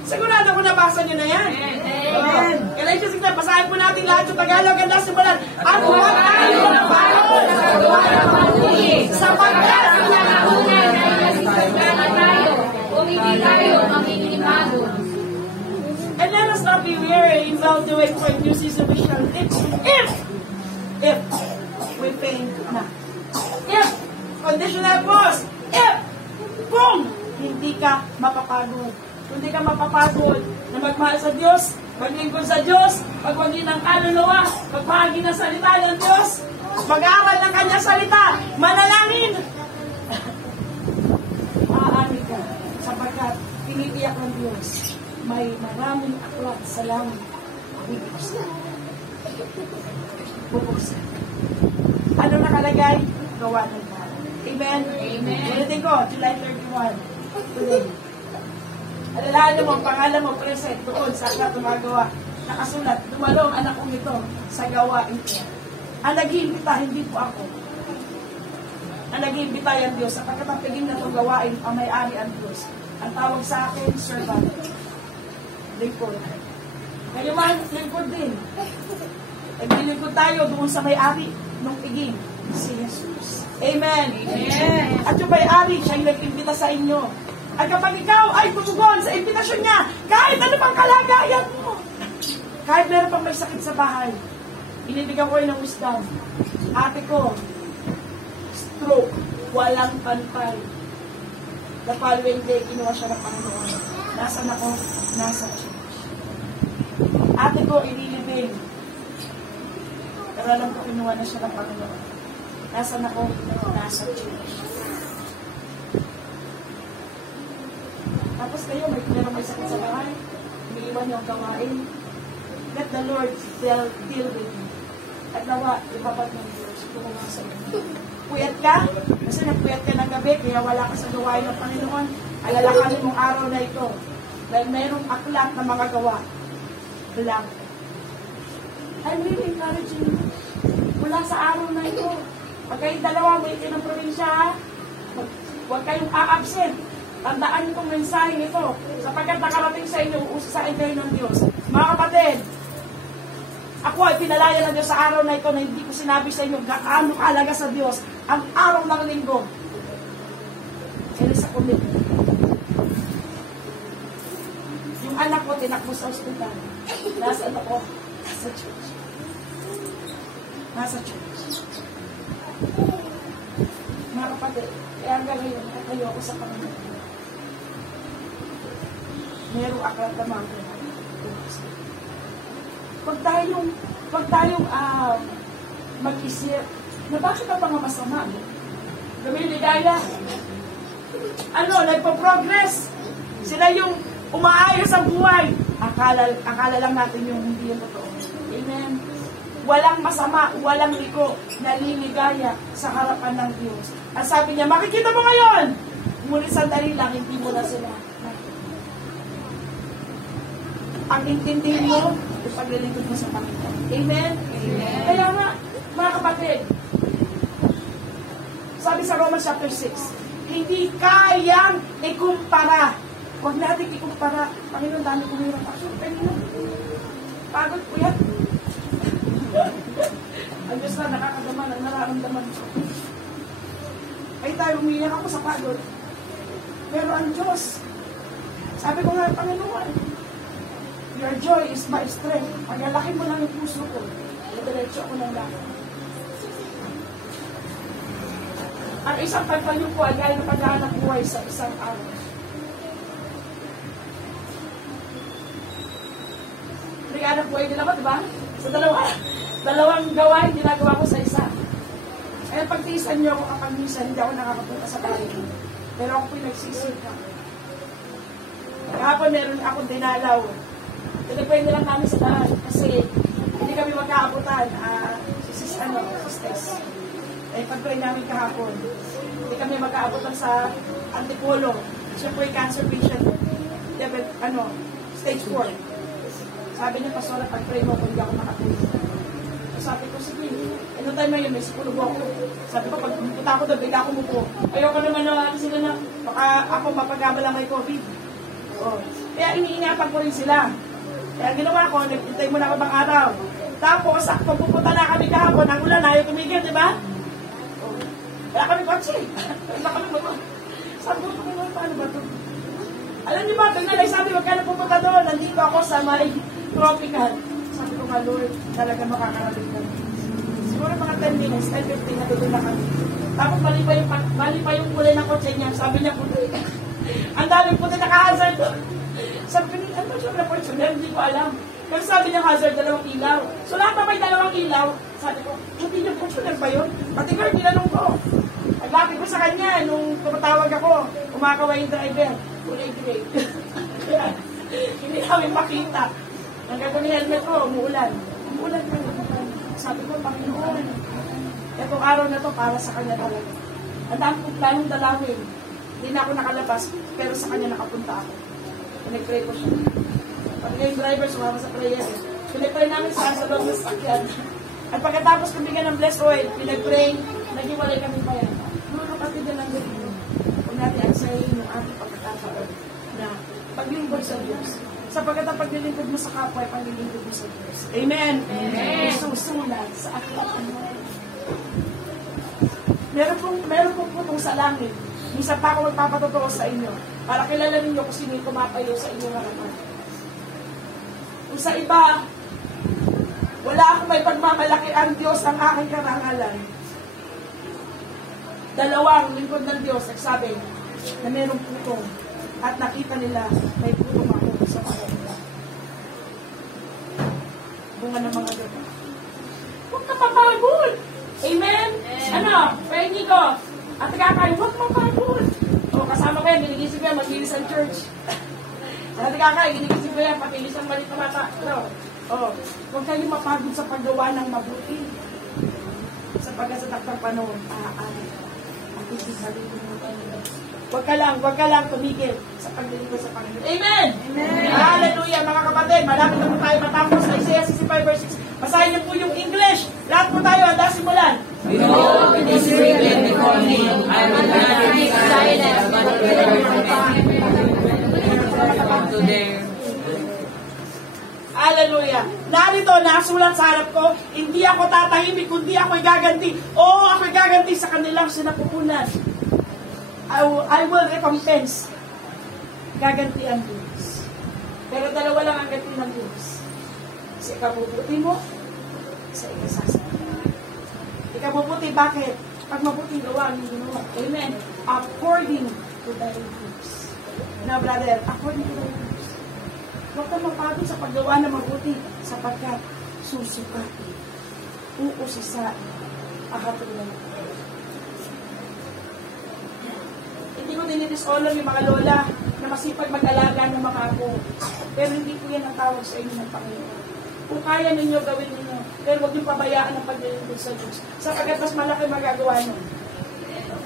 Sigurado ko nabasa niyo na yan. Amen. Galatians 6:9. Basahin po natin lahat sa Tagalog. Ganda simulan. At huwag tayo magpahon sa gawa ng mabuti. Sapagkat ang nakaunay na ilasisagana tayo. Kung hindi tayo makikipagod. And let us not be weary in well-doing, for in due season we shall live. If we faint not. If, conditional clause, if, kung hindi ka mapapagod. Kung hindi ka mapapagod na magmahal sa Diyos, maglingkod sa Diyos, magwagi ng kaluluwa, magpahagi ng salita ng Diyos, mag-aaral ng kanyang salita, manalangin. Maaari ka, sapagkat pinitiyak ng Diyos, may maraming aklat sa langit. Bubuksan. Ano nakalagay? Gawa ng tao. Amen? Amen. Ulitin ko, July 31. Today. Alalahanin mo, ang pangalan mo, present, doon sa aklat gumagawa. Nakasulat, dumalong anak kong ito sa gawain ko. Ang nag-iimbita, hindi po ako. Ang nag-iimbita ang Diyos. Sapagkat ang piging na itong gawain, ang may-ari ang Diyos. Ang tawag sa akin, servant. Lingkod. Ngayon man, lingkod din. Naglilingkod tayo doon sa may-ari ng piging, si Jesus. Amen. Amen. At yung may-ari, siya yung nag-imbita sa inyo. At kapag ikaw ay tumugon sa imbitasyon niya, kahit ano pang kalagayan mo, kahit meron pang may sakit sa bahay, inibigyan ko ng wisdom. Ate ko, stroke, walang pantay. The following day, kinuha siya ng Panginoon. Nasaan ako? Nasa church. Ate ko, inilibing. Pero alam ko, kinuha na siya ng Panginoon. Nasaan ako? Nasa church. Tapos kayo, meron may sakit sa bahay, umiiwan niyo ang gawain. Let the Lord deal with you. At nawa, ibabat ng Diyos. Tumulong sa inyo. Puyat ka? Kasi nagpuyat ka ng gabi, kaya wala ka sa gawain ng Panginoon. Alalahanin mong araw na ito. Dahil mayroong aklat na mga gawa. Blank. I'm really encouraging you. Mula sa araw na ito. Pag kayong dalawa, may ng probinsya, huwag kayong a-absent. Tandaan itong mensahe nito sapagkat nakarating sa inyo sa inyo ng Diyos. Mga kapatid, ako ay pinalaya ng Diyos sa araw na ito na hindi ko sinabi sa inyo gaano kahalaga sa Diyos ang araw ng linggo. Kaya sa commitment. Yung anak ko, tinakbo sa ospital. Nasaan ako? Nasa church. Nasa church. Mga kapatid, kaya hanggang ngayon, katayo ako sa Panginoon. Merong aklat naman ko. Huwag tayong mag-isip na bakit ang mga masama? Lumiligaya. Nagpo-progress. Sila yung umaayos ang buhay. Akala lang natin yung hindi yung totoo. Amen. Walang masama, walang liko, naliligaya sa harapan ng Diyos. At sabi niya, makikita mo ngayon. Ngunit sandali lang, hindi mo na sila. Ang intindihin mo, ipaglilingkod mo sa Panginoon. Amen? Amen. Kaya nga, mga kapatid, sabi sa Romans chapter 6, hindi kayang ikumpara. Huwag natin ikumpara. Panginoon, dami kong hirap. Actually, Panginoon, pagod po yan. Ang Diyos na nakakadaman ang nararamdaman ko. Ay tayo, umiyak ako sa pagod. Pero ang Diyos, sabi ko nga, Panginoon, your joy is my strength. Pagalaki mo lang yung puso ko. Diretso ako ng lakad. Ang isang pagpanyo po ay gaya ng paghahanap buhay sa isang araw. Paghahanap buhay din ako, di ba? Sa dalawang gawain, ginagawa ko sa isa. Kaya pagtiisan niyo ako kapag minsan, hindi ako nakakapunta sa bahay. Pero ako po'y nagsisika. Kahapon meron akong dinalaw. Pinagpwede lang namin sa daan kasi hindi kami magkaabutan. Sisters. Pag-pray namin kahapon. Hindi kami magkaabutan sa Antipolo. Siya po'y cancer patient. Stage 4. Sabi niya, Pastora, pag-pray mo kung hindi ako makatulog. Sabi ko, sige, ano tayo ngayon, may psikologo ako. Sabi ko, pag pumunta ako doon, bigla ako mupo. Ayoko naman na sila na, baka ako mapagkabala may COVID. Oh. Kaya iniingatan ko rin sila. Kaya ginawa ko, nagpintay mo na kabang araw. Tapos, pag pupunta na kami kahapon, ang ulan, ayaw tumigil, di ba? Oh. Kaya kami kotse. Wala kami mo. Sabi ko, paano ba ito? Alam niyo ba, tingnan, sabi, wag ka na pupunta doon. Nandito ako sa may tropical. Sabi ko nga, Lord, talaga makakarating kami. Siguro mga 10 minutes, 10-15, natutunan na kami. Tapos mali pa yung kulay ng kotse niya. Sabi niya, puti. Ang daming puti naka-hazard doon. Sabi ko, ano ba siya na Fortuner? Hindi ko alam. Kasi sabi niya, hazard, 2 ilaw. So lahat na may 2 ilaw. Sabi ko, hindi niya Fortuner ba yun? Pati ko, tinanong ko. Naglapit ko sa kanya, nung tumatawag ako, kumakaway yung driver. Kulay gray. Hindi kami makita. Hanggang ko ni helmet ko, umuulan. Umuulan ka. Sabi ko, Panginoon, itong araw na to para sa kanya talaga. Ang dami kong planong dalawin. Hindi na ako nakalabas, pero sa kanya nakapunta ako. Pinag-pray ko siya. Pag yung driver, sumama sa prayer. Pinag-pray namin sa loob ng sakyan. At pagkatapos kumigyan ng blessed oil, pinag-pray, naghiwalay kami pa yan. Mga kapatid na lang dito. Kung natin ansayin yung ating pagkakataon na paglingkod sa Diyos. Sapagkat ang paglilingkod mo sa kapwa ay paglilingkod mo sa Diyos. Amen? Amen. Susulat sa aklat ng mga. Meron pong putong sa langit. Minsan pa ako magpapatotoo sa inyo para kilala ninyo kung sino yung kumapayo sa inyong harapan. Kung sa iba, wala akong may pagmamalaki ang Diyos ang aking karangalan. 2 lingkod ng Diyos nagsabi na merong putong at nakita nila may putong ako sa mga nila. Bunga ng mga gabi. Huwag ka mapagod! Amen? Ano? Pray Nico. At kakay, huwag mapagod! O, kasama ko yan, ginigisip ko yan, maglilis ang church. At kakay, ginigisip ko yan, pakilis ang malit na mata. O, huwag kayong mapagod sa paggawa ng mabuti. Sapagkat sa takdang panahon, aalit ka. At isisali ko mo tayo. Huwag ka lang tumigil sa paglilingkod sa Panginoon. Amen! Amen! Hallelujah, mga kapatid. Malapit na po tayo matapos sa Isaiah 65 verse 6. Basahin niyo po yung English. Lahat po tayo, handa simulan. Behold, it is written before me, I will not keep silence, but will to their. Hallelujah. Narito, nasulat sa harap ko, hindi ako tatahimik, kundi ako'y gaganti. Oo, ako'y gaganti sa kanilang sinapupunan. I will recompense. Gaganti ang Diyos. Pero 2 lang ang ganti ng Diyos. Sa ikabubuti mo, sa ikasasama. Ikabubuti, bakit? Pag mabuting gawa ang ginawa. Amen. According to thy deeds. Now, brother, according to thy deeds. Huwag kang mapagod sa paggawa ng mabuti sapagkat susukati. Uusisain. Ahatulan. Hindi ko dinidishonor yung mga lola na masipag mag-alaga ng mga apo. Pero hindi po yan ang tawag sa inyo ng Panginoon. Kung kaya ninyo, gawin ninyo. Pero huwag yung pabayaan ang paglilingkod sa Diyos. Sapagkat mas malaki magagawa nyo.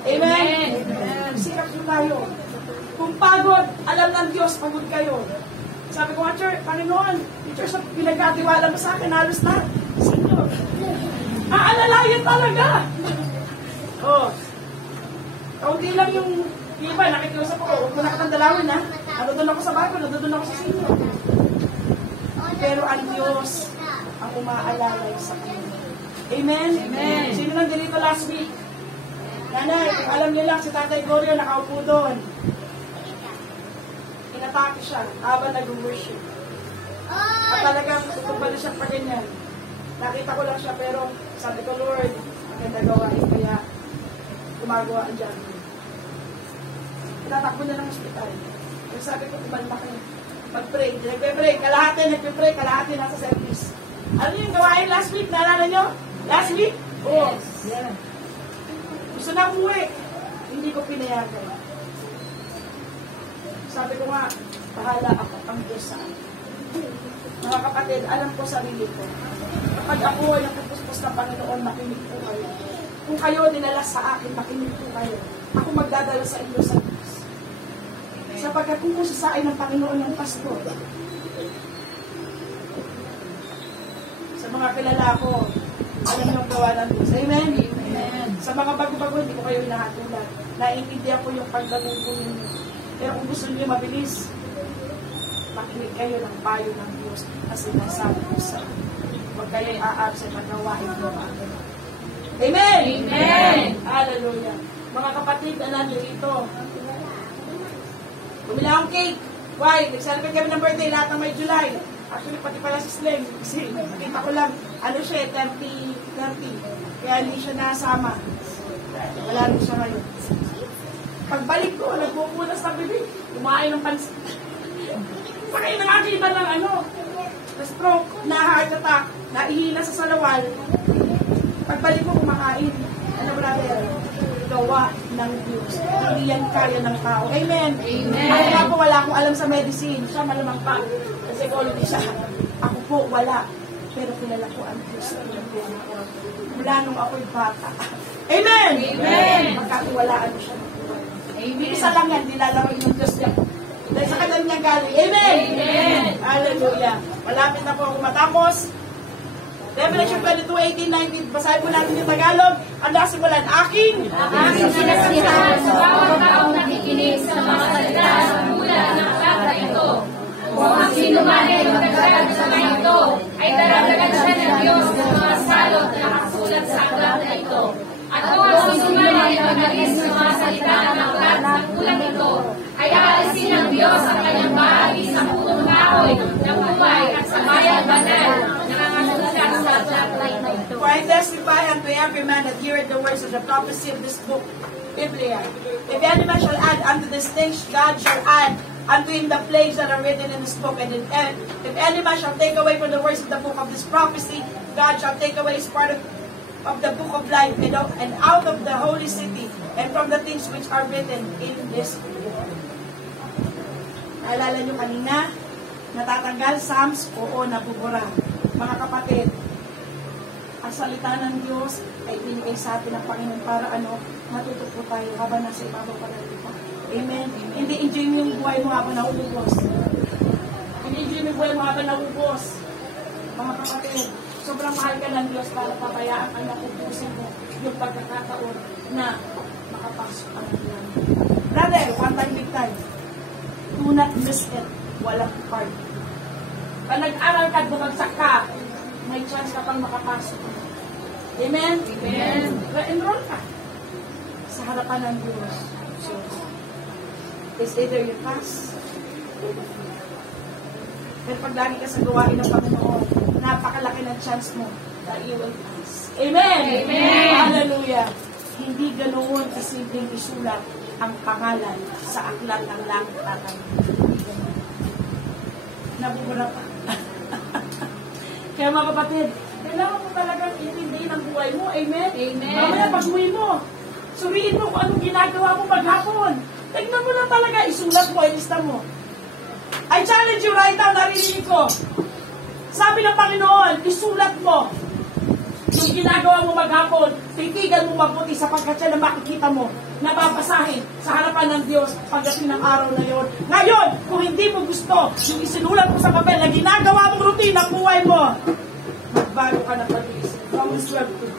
Amen? Amen. Sikap nyo tayo. Kung pagod, alam ng Diyos, pagod kayo. Sabi ko nga, Panginoon, yung church na pinagkatiwala mo sa akin, halos na. Senyor, aalalayan talaga. Kaunti lang yung iba, nakikiusap ko, huwag mo na kitang dalawin, ha? Natutun ako sa bago, natutun ako sa sinyo. Pero ang Diyos ang umaalalay sa kanya. Amen? Amen. Sino nang ganito last week? Nanay, kung alam niyo lang, si Tatay Gorio nakaupo doon. Inatake siya habang nag-worship. At talagang tutubali siya pa ganyan. Nakita ko lang siya, pero sabi ko, Lord, maganda gawain, kaya gumagawa ang dyan. Tatakbo na ng hospital. Pero sabi ko, kumanda kayo. Mag-pray. Nagpe-pray. Kalahati nasa service. Ano yung gawain last week? Naalala nyo? Last week? Oo. Yeah. Gusto na umuwi. Hindi ko pinayagan. Sabi ko nga, bahala ako ang Diyos sa akin. Mga kapatid, alam ko sarili ko. Kapag ako ay napupuspos ng Panginoon, makinig po kayo. Kung kayo dinala sa akin, makinig po kayo. Ako magdadala sa inyo sa Diyos. Sapagkat kung pusasain ng Panginoon ng pastor, sa mga kilala ko, alam niyo ang gawa ng Diyos. Amen? Amen. Sa mga bago-bago, hindi ko kayo hinahatulan. Naiintindihan ko yung pagdalupo ninyo. Pero kung gusto niyo mabilis, makinig kayo ng payo ng Diyos na sinasabi ko sa huwag kayong a-absent at gawain niyo mga. Amen! Amen! Hallelujah! Mga kapatid na nandito, bumili akong cake. Why? Nag-celebrate kami ng birthday, lahat ng may July. Actually, pati pala si Sling. Kasi nakita ko lang, ano siya, 30. Kaya hindi siya nasama. Wala rin siya ngayon. Pagbalik ko, nagpupunas ng bibig. Kumain ng pansit. Sakay nakakita ng na-stroke, na-heart attack, naihina sa salawal. Pagbalik ko, kumakain. Ano brother? Gawa ng Diyos. Hindi yan kaya ng tao. Amen. Amen. Ako nga po, wala akong alam sa medicine. Siya malamang pa. Kasi psychology siya. Ako po, wala. Pero kilala ko ang Diyos. Mula nung ako'y bata. Amen! Amen! Magkatiwalaan siya. Amen. Isa lang yan, nilalaro yung Diyos niya. Dahil sa kanan niya galing. Amen! Amen! Hallelujah! Malapit na po ako matapos. Revelation 22:18-19. Basahin mo natin yung Tagalog. Ang simulan, aking sinasihan sa bawat taong nakikinig sa mga salita sa mula ng aklat na ito. Kung ang sino man ay magdagdag sa mga ito, ay daragdagan siya ng Diyos sa mga salot na nakasulat sa aklat na ito. At kung ang sino man ay magalis sa mga salita ng aklat ng tulad ito, ay aalisin ng Diyos ang kanyang bahagi sa punong kahoy ng buhay at sa bayan banal na nakasulat sa aklat na ito. For I testify unto every man that heareth the words of the prophecy of this book, Biblia. If any man shall add unto this things, God shall add unto him the plagues that are written in this book. And if any man shall take away from the words of the book of this prophecy, God shall take away his part of the book of life and out of the holy city and from the things which are written in this book. Naalala nyo kanina, natatanggal Psalms, oo, nabubura. Mga kapatid, ang salita ng Diyos ay binigay sa atin ng Panginoon para matutupo tayo habang nasa ibabaw pa ng lupa. Amen? Hindi enjoy mo yung buhay mo habang naubos. Hindi enjoy mo yung buhay mo habang naubos. Mga kapatid, sobrang mahal ka ng Diyos para pabayaan ang nakubusin mo yung pagkakataon na makapasok ang Diyos. Brother, one time, big time. Do not miss it. Walang part. Pag nag-aral ka, bumagsak ka, may chance ka pang makapasok. Amen? Amen. Enroll ka sa harapan ng Diyos. So, it's either you pass or you fail. Pero pag lagi ka sa gawain ng Panginoon, napakalaki ng chance mo that you will pass. Amen! Amen! Hallelujah! Hindi ganoon kasimpleng isulat ang pangalan sa aklat ng langit at ang nabubura pa. Kaya mga kapatid, kailangan mo talagang intindihin ang buhay mo. Amen? Amen. Mamaya pag-uwi mo, suriin mo kung anong ginagawa mo maghapon. Tignan mo lang talaga, isulat mo, ilista mo. I challenge you right now, narinig ko. Sabi ng Panginoon, isulat mo. Yung ginagawa mo maghapon, titigan mo mabuti sapagkat siya na makikita mo, nababasahin sa harapan ng Diyos pagdating ng araw na yon. Ngayon, kung hindi mo gusto yung isinulat mo sa papel na ginagawa mong routine ng buhay mo, magbago ka ng pag-iisip. Romans 12:2.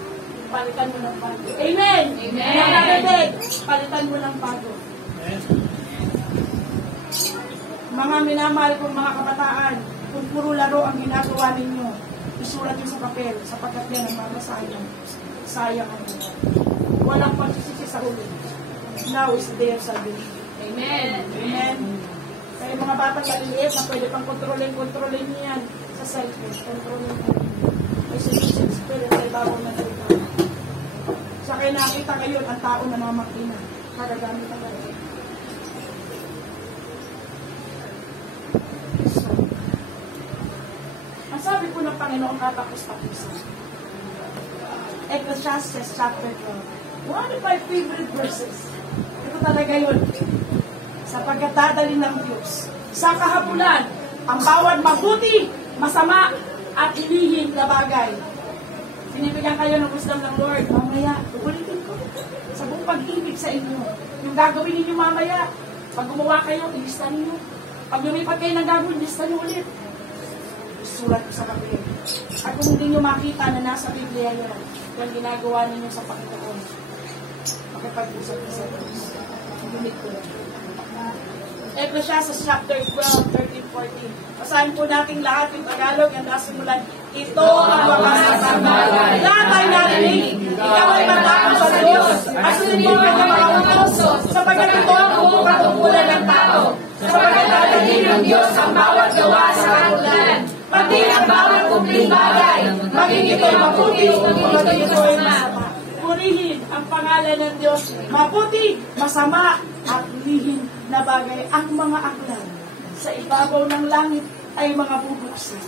Palitan mo ng bago. Amen! Amen! Palitan mo ng bago. Mga minamahal kong mga kabataan, kung puro laro ang ginagawa ninyo, isulat yung sa papel, sapagkat yan ang mamasayang. Sayang ang buhay. Walang pagsisisi sa huli. Now is the day of salvation. Amen. Amen. Kaya mga batang maliliit na pwede pang kontrolin niyo yan sa cellphone. Kontrolin niyo. May seducing spirit sa ibabaw ng lupa. Sa kaya nakita ngayon ang tao na namakina. Kagagamit ang ngayon. So, ang sabi po ng Panginoon katapos-tapusan. Ecclesiastes chapter 12. One of my favorite verses. Ito talaga yun. Sa pagkatadali ng Diyos. Sa kahabulan, ang bawat mabuti, masama, at hinihin na bagay. Binibigyan kayo ng wisdom ng Lord. Mamaya, ulitin ko. Sa buong pag-ibig sa inyo. Yung gagawin ninyo mamaya. Pag gumawa kayo, ilista ninyo. Pag lumipat kayo ng gagawin, ilista nyo ulit. Sulat ko sa papel. At kung hindi nyo makita na nasa Biblia yan, yung ginagawa ninyo sa Panginoon. Makipag-usap-usap. Unit ko yan. Ecclesiastes chapter 12, 13, 14. Basahin po natin lahat yung Tagalog, yung nasimulan. Ito ang wakas na sandali. Lahat ay narinig. Ikaw ay matakot sa Diyos. At sunod ang mga utos. Sapagkat ito ang pagkatungkulan ng tao. Sapagkat tatagin ng Diyos ang bawat gawa sa kagulan. Pati ang bawat kumling bagay. Maging ito'y mabuti o maging ito'y masama. Purihin ang pangalan ng Diyos. Mabuti, masama, at lihin na bagay. Ang mga aklan sa ibabaw ng langit ay mga bubuksan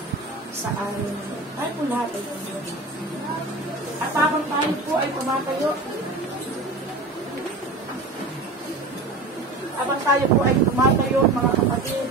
sa araw na ito. Tayo po lahat ay pagkakas. At habang tayo po ay tumatayo, habang tayo po ay tumatayo, mga kapatid,